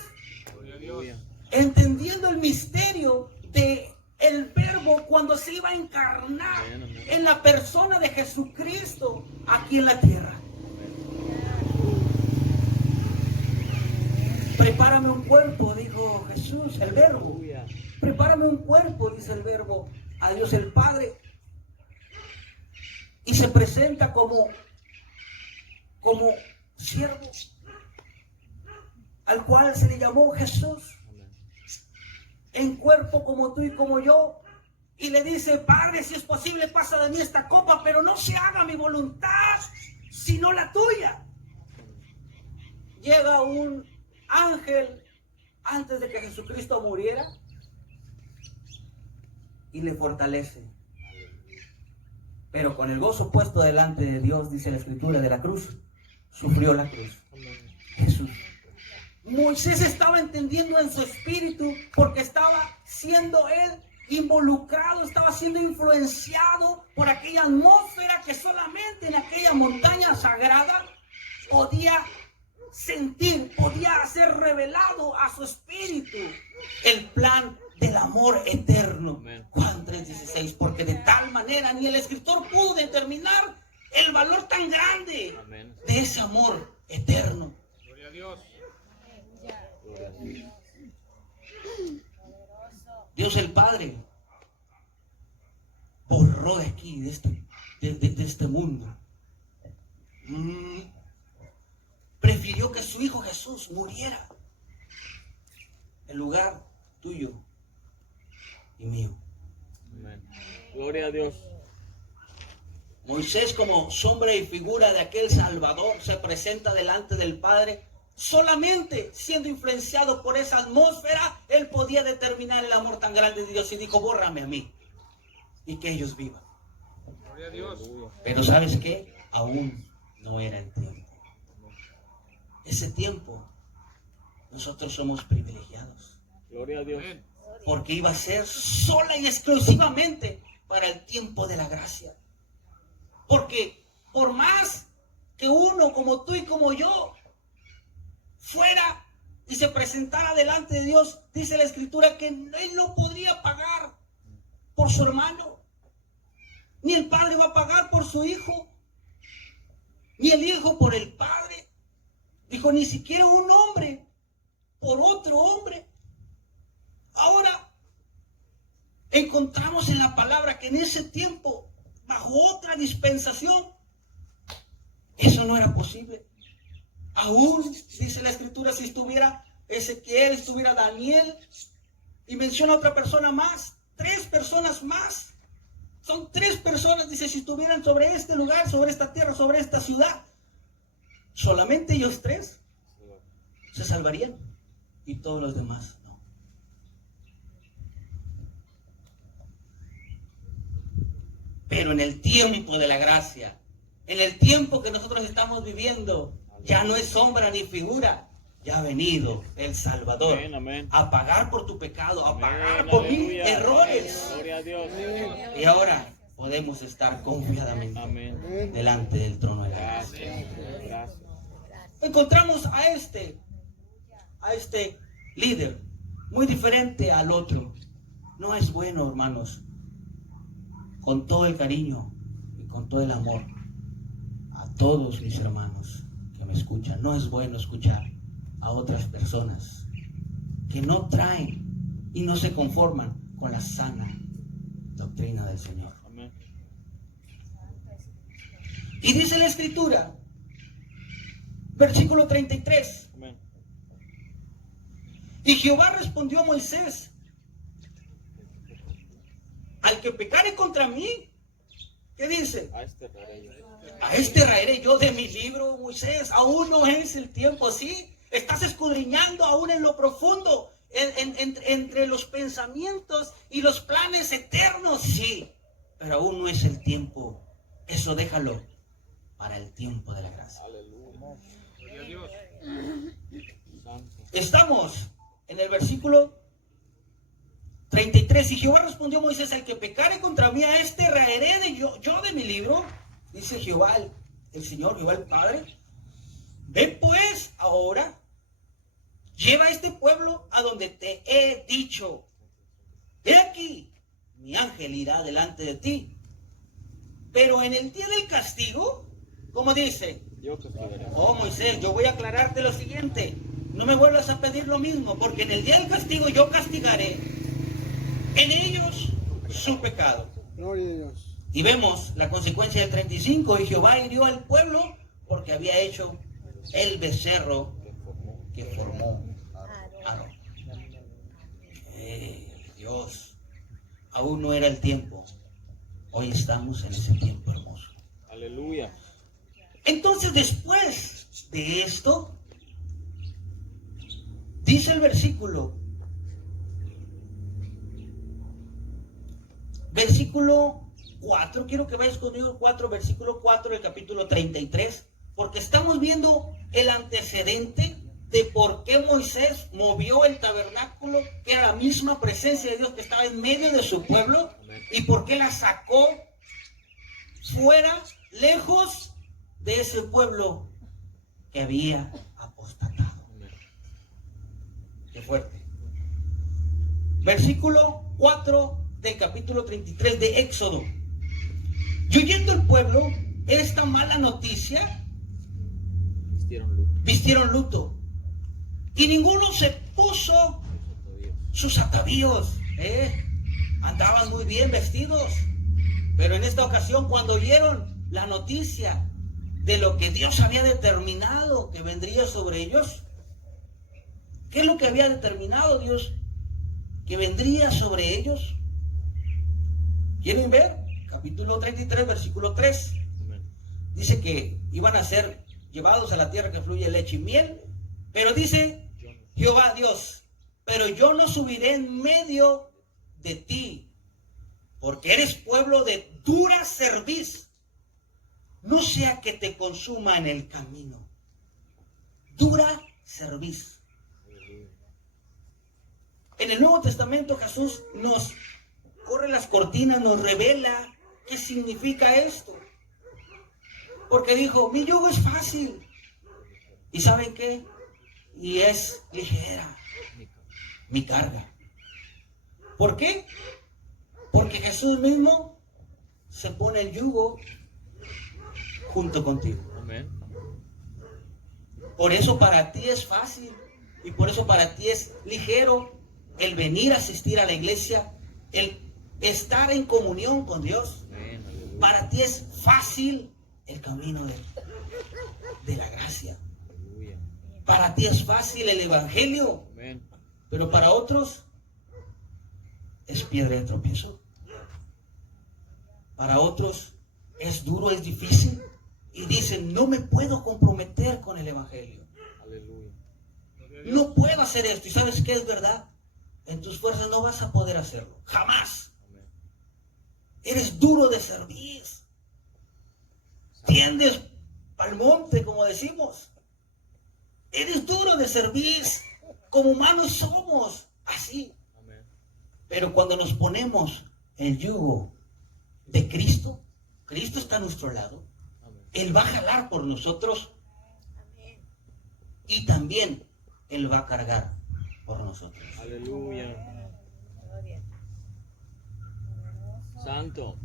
Aleluya. Entendiendo el misterio de el Verbo cuando se iba a encarnar en la persona de Jesucristo aquí en la tierra. Prepárame un cuerpo, dijo Jesús, el Verbo. Aleluya. Prepárame un cuerpo, dice el Verbo, a Dios el Padre. Y se presenta como siervo, al cual se le llamó Jesús, Amén. en cuerpo como tú y como yo. Y le dice: Padre, si es posible, pasa de mí esta copa, pero no se haga mi voluntad, sino la tuya. Llega un ángel antes de que Jesucristo muriera y le fortalece. Pero con el gozo puesto delante de Dios, dice la Escritura, de la cruz, sufrió la cruz. Amén. Jesús. Moisés estaba entendiendo en su espíritu, porque estaba siendo él involucrado, estaba siendo influenciado por aquella atmósfera que solamente en aquella montaña sagrada podía sentir, podía ser revelado a su espíritu el plan del amor eterno. Amén. Juan 3:16, porque de tal manera ni el escritor pudo determinar el valor tan grande Amén. de ese amor eterno. Gloria a Dios. Gloria a Dios. Dios el Padre borró de aquí, de este mundo. Prefirió que su Hijo Jesús muriera en lugar tuyo y mío. Amén. Gloria a Dios. Moisés, como sombra y figura de aquel Salvador, se presenta delante del Padre. Solamente siendo influenciado por esa atmósfera, él podía determinar el amor tan grande de Dios, y dijo: bórrame a mí y que ellos vivan. Gloria a Dios. Pero ¿sabes qué? Aún no era el tiempo. Ese tiempo nosotros somos privilegiados, Gloria a Dios. porque iba a ser sola y exclusivamente para el tiempo de la gracia. Porque por más que uno como tú y como yo fuera y se presentara delante de Dios, dice la Escritura que él no podría pagar por su hermano, ni el padre va a pagar por su hijo, ni el hijo por el padre. Dijo: ni siquiera un hombre por otro hombre. Ahora encontramos en la palabra que en ese tiempo, bajo otra dispensación, eso no era posible. Aún, dice la Escritura, si estuviera Ezequiel, estuviera Daniel, y menciona otra persona más, 3 personas más. Son 3 personas, dice, si estuvieran sobre este lugar, sobre esta tierra, sobre esta ciudad, solamente ellos 3 se salvarían, y todos los demás no. Pero en el tiempo de la gracia, en el tiempo que nosotros estamos viviendo, ya no es sombra ni figura, ya ha venido el Salvador. Amén, amén. A pagar por tu pecado, a pagar Amén, por mis aleluya. errores. Gloria a Dios. Y ahora podemos estar confiadamente Amén. delante del trono de la gracia. Gracias. Gracias. Encontramos a este líder muy diferente al otro. No es bueno, hermanos, con todo el cariño y con todo el amor a todos mis hermanos que me escuchan, no es bueno escuchar a otras personas que no traen y no se conforman con la sana doctrina del Señor. Amén. Y dice la Escritura, versículo 33: Amén. y Jehová respondió a Moisés al que pecare contra mí, ¿qué dice? A este rey. A este raeré yo de mi libro, Moisés. Aún no es el tiempo, ¿sí? Estás escudriñando aún en lo profundo, entre los pensamientos y los planes eternos, sí. Pero aún no es el tiempo. Eso déjalo para el tiempo de la gracia. Aleluya. Santo. Estamos en el versículo 33. Y Jehová respondió a Moisés: al que pecare contra mí, a este raeré yo de mi libro. Dice Jehová, el Señor, Jehová el Padre: ve pues ahora, lleva a este pueblo a donde te he dicho. He aquí, mi ángel irá delante de ti. Pero en el día del castigo, ¿cómo dice? Yo castigaré. Oh, Moisés, yo voy a aclararte lo siguiente. No me vuelvas a pedir lo mismo, porque en el día del castigo yo castigaré en ellos su pecado. Gloria a Dios. Y vemos la consecuencia del 35. Y Jehová hirió al pueblo porque había hecho el becerro que formó Aarón. Dios, aún no era el tiempo. Hoy estamos en ese tiempo hermoso. Aleluya. Entonces, después de esto, dice el versículo 4, quiero que vayas conmigo, 4, versículo 4 del capítulo 33, porque estamos viendo el antecedente de por qué Moisés movió el tabernáculo, que era la misma presencia de Dios que estaba en medio de su pueblo, y por qué la sacó fuera, lejos de ese pueblo que había apostatado. Qué fuerte. Versículo 4 del capítulo 33 de Éxodo. Y oyendo el pueblo esta mala noticia, vistieron luto. Y ninguno se puso sus atavíos. Andaban muy bien vestidos. Pero en esta ocasión, cuando oyeron la noticia de lo que Dios había determinado que vendría sobre ellos, ¿qué es lo que había determinado Dios que vendría sobre ellos? ¿Quieren ver? Capítulo 33, versículo 3. Dice que iban a ser llevados a la tierra que fluye leche y miel. Pero dice Jehová Dios: pero yo no subiré en medio de ti, porque eres pueblo de dura cerviz, no sea que te consuma en el camino. Dura cerviz. En el Nuevo Testamento Jesús nos corre las cortinas, nos revela qué significa esto. Porque dijo: mi yugo es fácil. ¿Y saben qué? Y es ligera mi carga. ¿Por qué? Porque Jesús mismo se pone el yugo junto contigo. Amén. Por eso para ti es fácil y por eso para ti es ligero el venir a asistir a la iglesia, el estar en comunión con Dios. Amén. Aleluya. Para ti es fácil el camino de la gracia. Aleluya. Para ti es fácil el evangelio, Amén. pero para otros es piedra de tropiezo. Para otros es duro, es difícil y dicen: no me puedo comprometer con el evangelio. Aleluya. No puedo hacer esto. ¿Y sabes qué es verdad? En tus fuerzas no vas a poder hacerlo. Jamás. Amén. Eres duro de servir. Tiendes al monte, como decimos. Eres duro de servir. Como humanos somos así. Amén. Pero cuando nos ponemos el yugo de Cristo, Cristo está a nuestro lado. Amén. Él va a jalar por nosotros. Y también Él va a cargar por nosotros. Aleluya. Santo.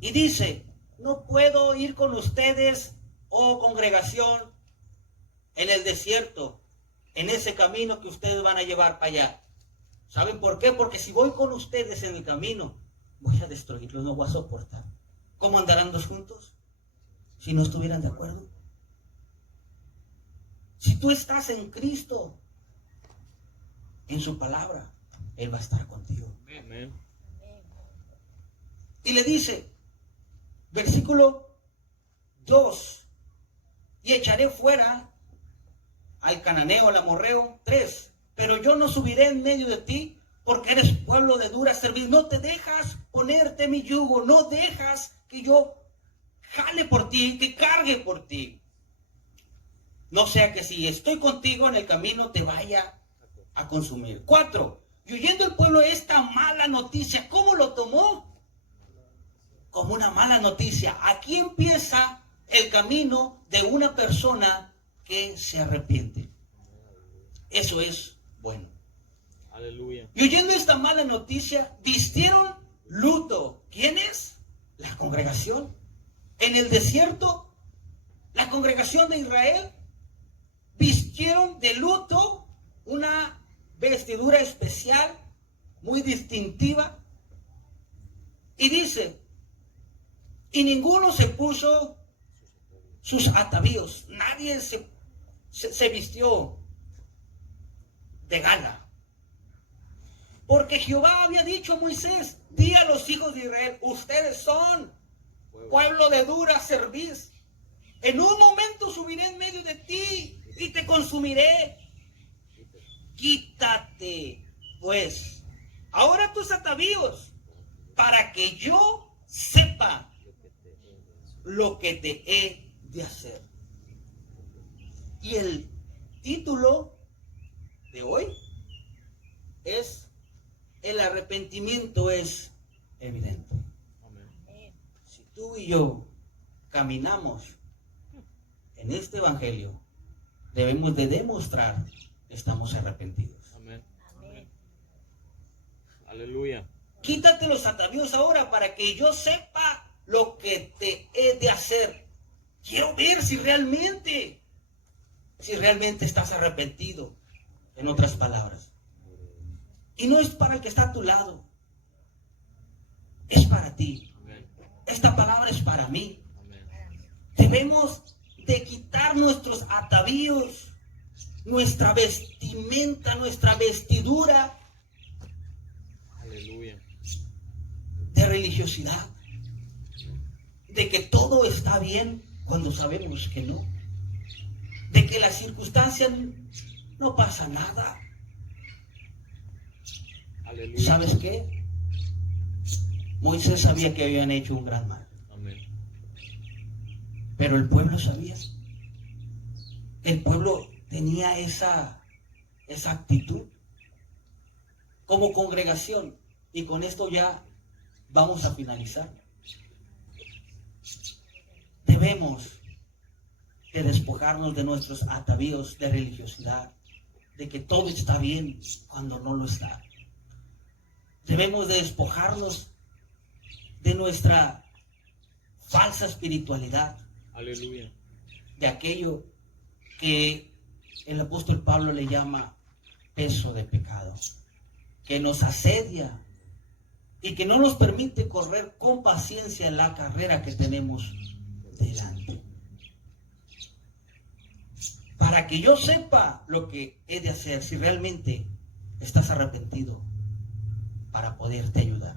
Y dice: no puedo ir con ustedes, oh congregación, en el desierto, en ese camino que ustedes van a llevar para allá. ¿Saben por qué? Porque si voy con ustedes en el camino, voy a destruirlos, no voy a soportar. ¿Cómo andarán dos juntos si no estuvieran de acuerdo? Si tú estás en Cristo, en su palabra, Él va a estar contigo. Amén. Y le dice, versículo 2, y echaré fuera al cananeo, al amorreo. 3, pero yo no subiré en medio de ti, porque eres pueblo de dura servicio. No te dejas ponerte mi yugo, no dejas que yo jale por ti, que cargue por ti. No sea que si estoy contigo en el camino te vaya a consumir. 4, y oyendo el pueblo esta mala noticia, ¿cómo lo tomó? Como una mala noticia. Aquí empieza el camino de una persona que se arrepiente. Eso es bueno. Aleluya. Y oyendo esta mala noticia, vistieron luto. ¿Quiénes? La congregación. En el desierto, la congregación de Israel vistieron de luto una vestidura especial, muy distintiva. Y dice, y ninguno se puso sus atavíos. Nadie se vistió de gala. Porque Jehová había dicho a Moisés, di a los hijos de Israel, ustedes son pueblo de dura cerviz. En un momento subiré en medio de ti y te consumiré. Quítate, pues, ahora tus atavíos, para que yo sepa lo que te he de hacer. Y el título de hoy es el arrepentimiento es evidente. Amén. Si tú y yo caminamos en este evangelio, debemos de demostrar que estamos arrepentidos. Amén. Aleluya. Quítate los atavíos ahora para que yo sepa lo que te he de hacer. Quiero ver si realmente estás arrepentido. En otras palabras. Y no es para el que está a tu lado. Es para ti. Amén. Esta palabra es para mí. Amén. Debemos de quitar nuestros atavíos, nuestra vestimenta, nuestra vestidura Aleluya. de religiosidad. De que todo está bien cuando sabemos que no. De que las circunstancias no pasa nada. Aleluya. ¿Sabes qué? Moisés sabía que habían hecho un gran mal. Amén. Pero el pueblo sabía. El pueblo tenía esa actitud como congregación. Y con esto ya vamos a finalizar. Debemos de despojarnos de nuestros atavíos de religiosidad, de que todo está bien cuando no lo está. Debemos de despojarnos de nuestra falsa espiritualidad, Aleluya. de aquello que el apóstol Pablo le llama peso de pecado, que nos asedia y que no nos permite correr con paciencia la carrera que tenemos delante. Para que yo sepa lo que he de hacer, si realmente estás arrepentido, para poderte ayudar.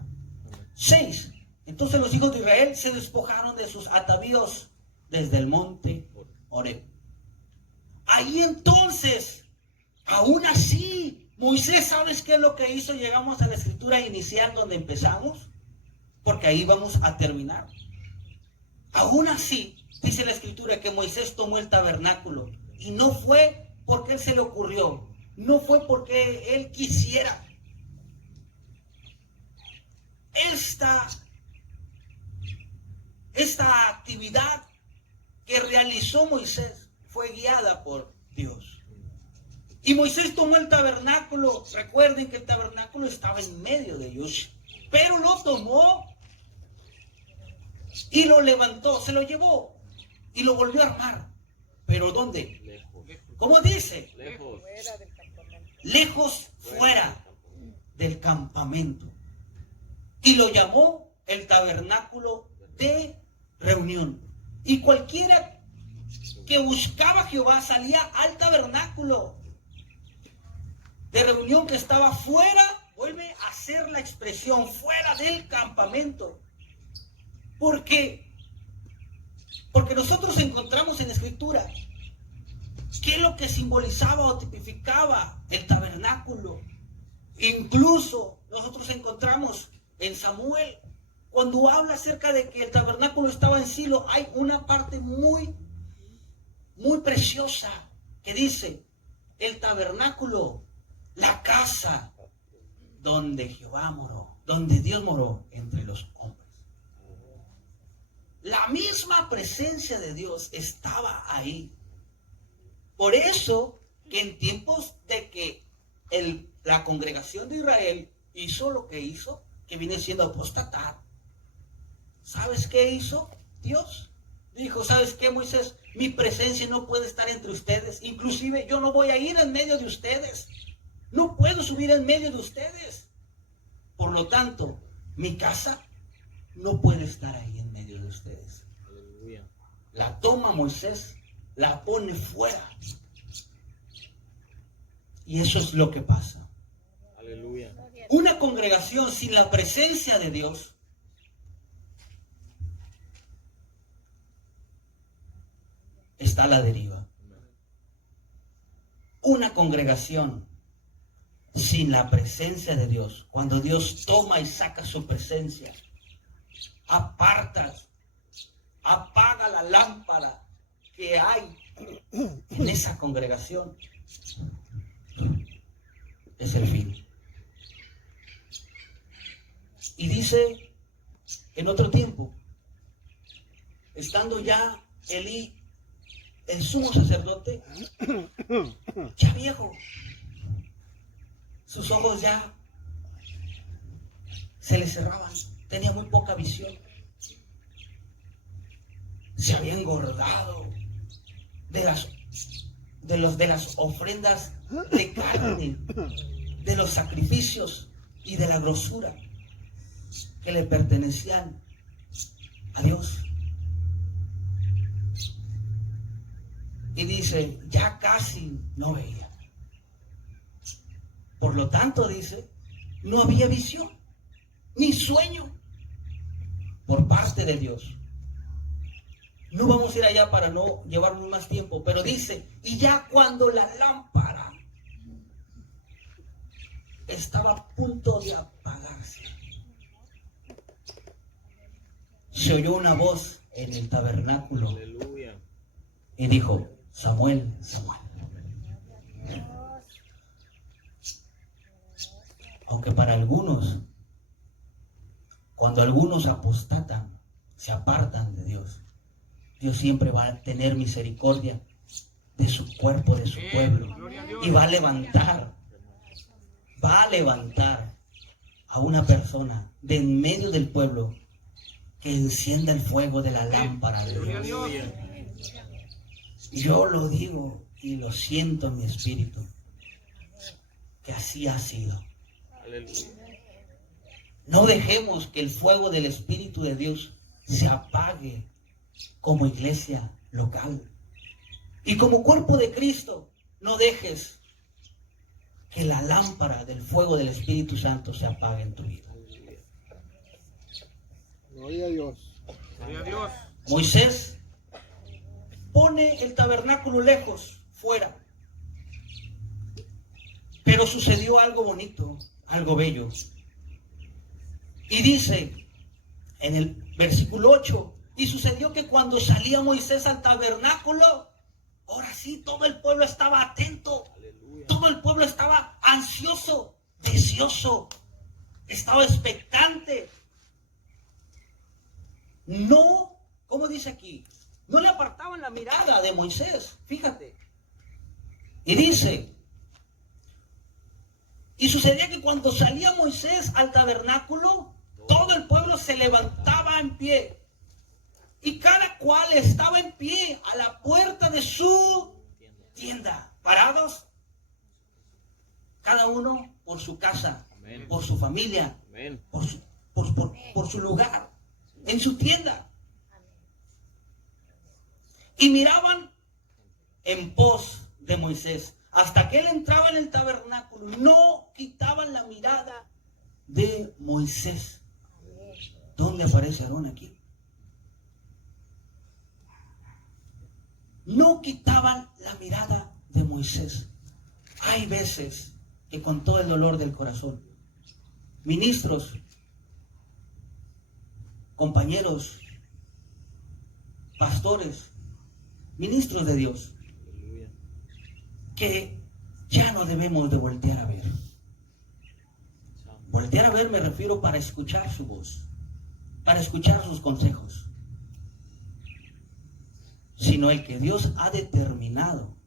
6. Entonces los hijos de Israel se despojaron de sus atavíos desde el monte Horeb. Ahí entonces, aún así, Moisés, ¿sabes qué es lo que hizo? Llegamos a la escritura inicial donde empezamos, porque ahí vamos a terminar. Aún así, dice la escritura que Moisés tomó el tabernáculo y no fue porque él se le ocurrió, no fue porque él quisiera. Esta actividad que realizó Moisés fue guiada por Dios. Y Moisés tomó el tabernáculo. Recuerden que el tabernáculo estaba en medio de ellos, pero lo tomó y lo levantó, se lo llevó y lo volvió a armar. ¿Pero dónde? Lejos. ¿Cómo dice? Lejos. Fuera del campamento. Lejos, fuera del campamento. Y lo llamó el tabernáculo de reunión. Y cualquiera que buscaba a Jehová salía al tabernáculo de reunión que estaba fuera, vuelve a hacer la expresión, fuera del campamento. ¿Por qué? Porque nosotros encontramos en la Escritura qué es lo que simbolizaba o tipificaba el tabernáculo. Incluso nosotros encontramos en Samuel, cuando habla acerca de que el tabernáculo estaba en Silo, hay una parte muy preciosa que dice, el tabernáculo, la casa donde Jehová moró, donde Dios moró entre los hombres. La misma presencia de Dios estaba ahí. Por eso que en tiempos de que la congregación de Israel hizo lo que hizo, que viene siendo apostatar, ¿sabes qué hizo Dios? Dijo, ¿sabes qué, Moisés? Mi presencia no puede estar entre ustedes. Inclusive yo no voy a ir en medio de ustedes. No puedo subir en medio de ustedes. Por lo tanto, mi casa no puede estar ahí en medio de ustedes. Aleluya. La toma Moisés, la pone fuera. Y eso es lo que pasa. Aleluya. Una congregación sin la presencia de Dios está a la deriva. Una congregación sin la presencia de Dios, cuando Dios toma y saca su presencia, apaga la lámpara que hay en esa congregación, es el fin. Y dice, en otro tiempo, estando ya Elí, el sumo sacerdote, ya viejo, sus ojos ya se le cerraban, tenía muy poca visión, se había engordado de las ofrendas de carne, de los sacrificios y de la grosura que le pertenecían a Dios. Y dice, ya casi no veía. Por lo tanto, dice, no había visión, ni sueño por parte de Dios. No vamos a ir allá para no llevarnos más tiempo, pero dice, y ya cuando la lámpara estaba a punto de apagarse, se oyó una voz en el tabernáculo Aleluya. y dijo, Samuel, Samuel. Aunque para algunos, cuando algunos apostatan, se apartan de Dios, Dios siempre va a tener misericordia de su cuerpo, de su pueblo, y va a levantar a una persona de en medio del pueblo que encienda el fuego de la lámpara de Dios. Yo lo digo y lo siento en mi espíritu, que así ha sido. Aleluya. No dejemos que el fuego del Espíritu de Dios se apague como iglesia local. Y como cuerpo de Cristo, no dejes que la lámpara del fuego del Espíritu Santo se apague en tu vida. Gloria a Dios. Gloria a Dios. Moisés pone el tabernáculo lejos, fuera. Pero sucedió algo bonito, algo bello. Y dice en el versículo 8, y sucedió que cuando salía Moisés al tabernáculo, ahora sí, todo el pueblo estaba atento. Aleluya. Todo el pueblo estaba ansioso, deseoso, estaba expectante. No, ¿cómo dice aquí? No le apartaban la mirada de Moisés, fíjate. Y dice, y sucedía que cuando salía Moisés al tabernáculo, todo el pueblo se levantaba en pie. Y cada cual estaba en pie a la puerta de su tienda, parados, cada uno por su casa, Amén. por su familia, Amén. por su lugar, en su tienda. Y miraban en pos de Moisés. Hasta que él entraba en el tabernáculo, no quitaban la mirada de Moisés. ¿Dónde aparece Aarón aquí? no quitaban la mirada de Moisés. Hay veces que con todo el dolor del corazón, ministros, compañeros, pastores, ministros de Dios, Aleluya. que ya no debemos de voltear a ver. Santo. Voltear a ver me refiero para escuchar su voz, para escuchar sus consejos, sino el que Dios ha determinado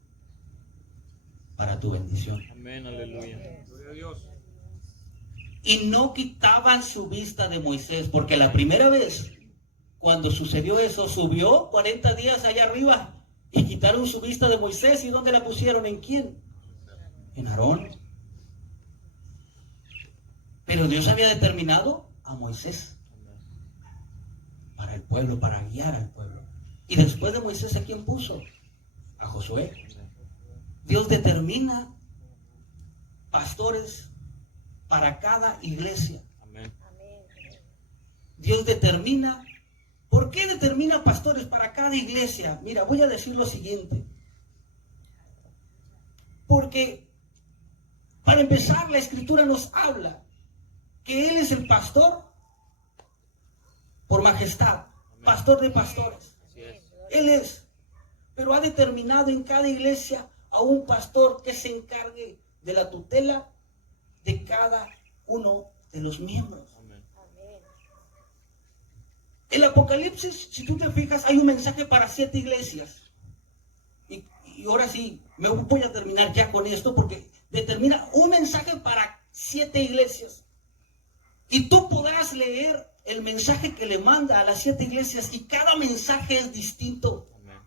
para tu bendición. Amén, aleluya. Gloria a Dios. Y no quitaban su vista de Moisés, porque la primera vez cuando sucedió eso, subió 40 días allá arriba y quitaron su vista de Moisés. ¿Y dónde la pusieron? ¿En quién? En Aarón. Pero Dios había determinado a Moisés Amén. para el pueblo, para guiar al pueblo. Y después de Moisés, ¿a quién puso? A Josué. Amén. Dios determina pastores para cada iglesia. Amén. Dios determina. ¿Por qué determina pastores para cada iglesia? Mira, voy a decir lo siguiente. Porque, para empezar, la Escritura nos habla que Él es el pastor por majestad, pastor de pastores. Así es. Él es. Pero ha determinado en cada iglesia a un pastor que se encargue de la tutela de cada uno de los miembros. Amén. El Apocalipsis, si tú te fijas, hay un mensaje para 7 iglesias. Y ahora sí, me voy a terminar ya con esto porque determina un mensaje para 7 iglesias. Y tú podrás leer el mensaje que le manda a las 7 iglesias y cada mensaje es distinto. Amén.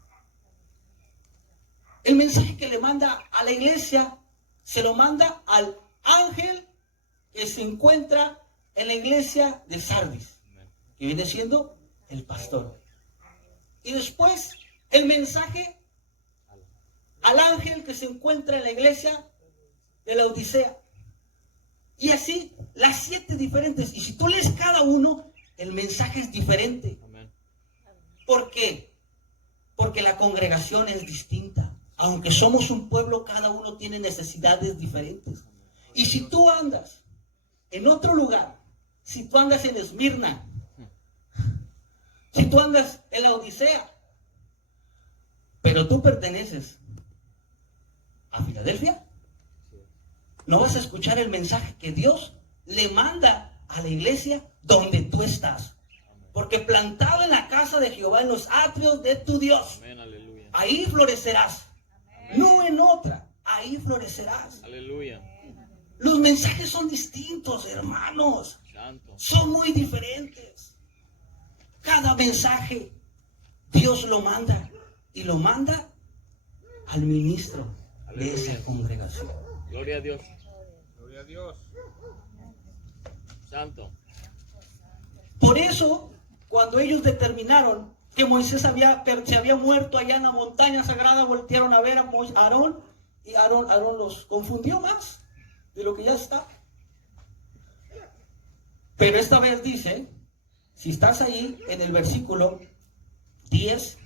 El mensaje que le manda a la iglesia se lo manda al ángel que se encuentra en la iglesia de Sardis, Amén. que viene siendo el pastor. Y después el mensaje al ángel que se encuentra en la iglesia de la Odisea. Y así, las 7 diferentes. Y si tú lees cada uno, el mensaje es diferente. Amén. ¿Por qué? Porque la congregación es distinta. Aunque somos un pueblo, cada uno tiene necesidades diferentes. Y si tú andas en otro lugar, si tú andas en Esmirna, si tú andas en la Odisea, pero tú perteneces a Filadelfia, no vas a escuchar el mensaje que Dios le manda a la iglesia donde tú estás. Porque plantado en la casa de Jehová, en los atrios de tu Dios, Amén, aleluya. ahí florecerás. No en otra, ahí florecerás. Aleluya. Los mensajes son distintos, hermanos. Santo. Son muy diferentes. Cada mensaje Dios lo manda y lo manda al ministro de esa congregación. Gloria a Dios. Gloria a Dios. Santo. Por eso, cuando ellos determinaron que Moisés se había muerto allá en la montaña sagrada, voltearon a ver a Aarón y Aarón los confundió más de lo que ya está. Pero esta vez dice, si estás ahí en el versículo 10,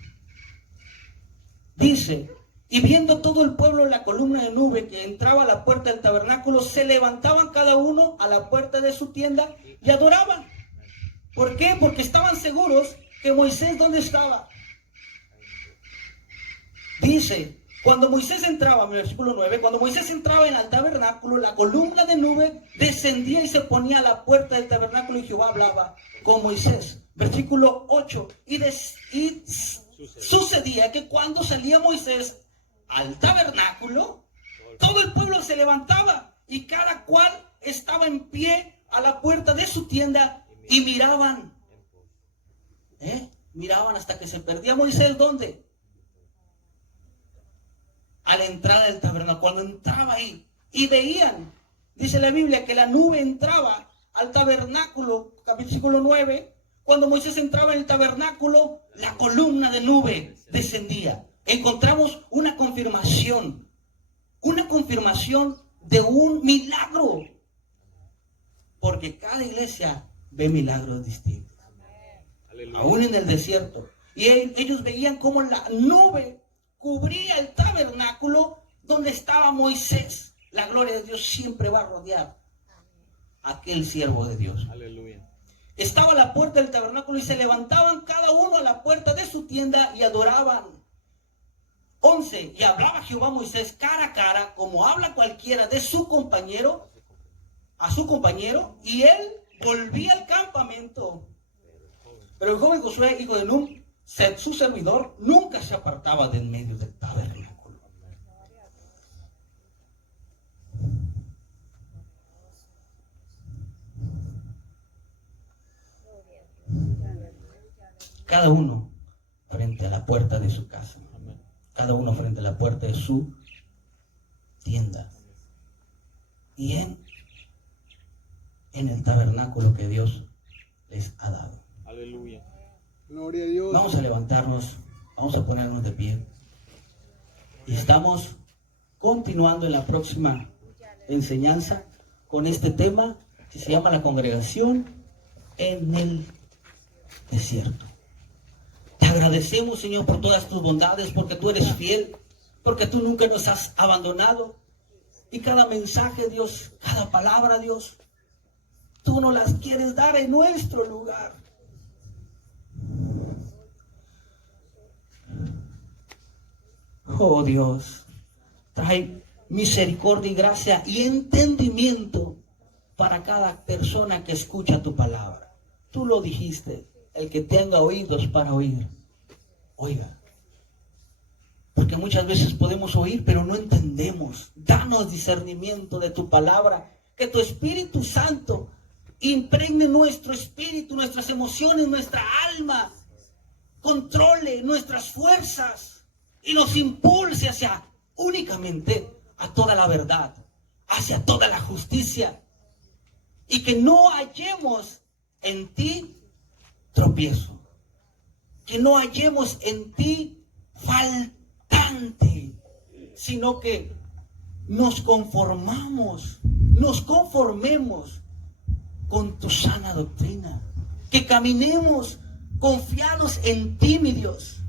dice: y viendo todo el pueblo la columna de nube que entraba a la puerta del tabernáculo, se levantaban cada uno a la puerta de su tienda y adoraban. ¿Por qué? Porque estaban seguros que Moisés, ¿dónde estaba? Dice, cuando Moisés entraba, en el versículo 9, cuando Moisés entraba en el tabernáculo, la columna de nube descendía y se ponía a la puerta del tabernáculo y Jehová hablaba con Moisés. Versículo 8, y sucedía que cuando salía Moisés al tabernáculo, todo el pueblo se levantaba y cada cual estaba en pie a la puerta de su tienda y miraban. Miraban hasta que se perdía Moisés. ¿Dónde? A la entrada del tabernáculo. Cuando entraba ahí y veían, dice la Biblia, que la nube entraba al tabernáculo, versículo 9. Cuando Moisés entraba en el tabernáculo, la columna de nube descendía. Encontramos una confirmación de un milagro, porque cada iglesia ve milagros distintos. Aleluya. Aún en el desierto. Y ellos veían cómo la nube cubría el tabernáculo donde estaba Moisés. La gloria de Dios siempre va a rodear a aquel siervo de Dios. Aleluya. Estaba a la puerta del tabernáculo y se levantaban cada uno a la puerta de su tienda y adoraban. 11. Y hablaba Jehová a Moisés cara a cara, como habla cualquiera de su compañero, a su compañero, y él volvía al campamento. Pero el joven Josué, hijo de Nun, su servidor, nunca se apartaba del medio del tabernáculo. Cada uno frente a la puerta de su casa. Amén. Cada uno frente a la puerta de su tienda. Y en el tabernáculo que Dios les ha dado. Aleluya. Gloria a Dios. Vamos a levantarnos, vamos a ponernos de pie. Y estamos continuando en la próxima enseñanza con este tema que se llama la congregación en el desierto. Te agradecemos, Señor, por todas tus bondades, porque tú eres fiel, porque tú nunca nos has abandonado. Y cada mensaje, Dios, cada palabra, Dios, tú nos las quieres dar en nuestro lugar. Oh Dios, trae misericordia y gracia y entendimiento para cada persona que escucha tu palabra. Tú lo dijiste, el que tenga oídos para oír, oiga. Porque muchas veces podemos oír, pero no entendemos. Danos discernimiento de tu palabra, que tu Espíritu Santo impregne nuestro espíritu, nuestras emociones, nuestra alma, controle nuestras fuerzas y nos impulse hacia únicamente a toda la verdad, hacia toda la justicia, y que no hallemos en ti tropiezo, que no hallemos en ti faltante, sino que nos conformemos con tu sana doctrina, que caminemos confiados en ti, mi Dios,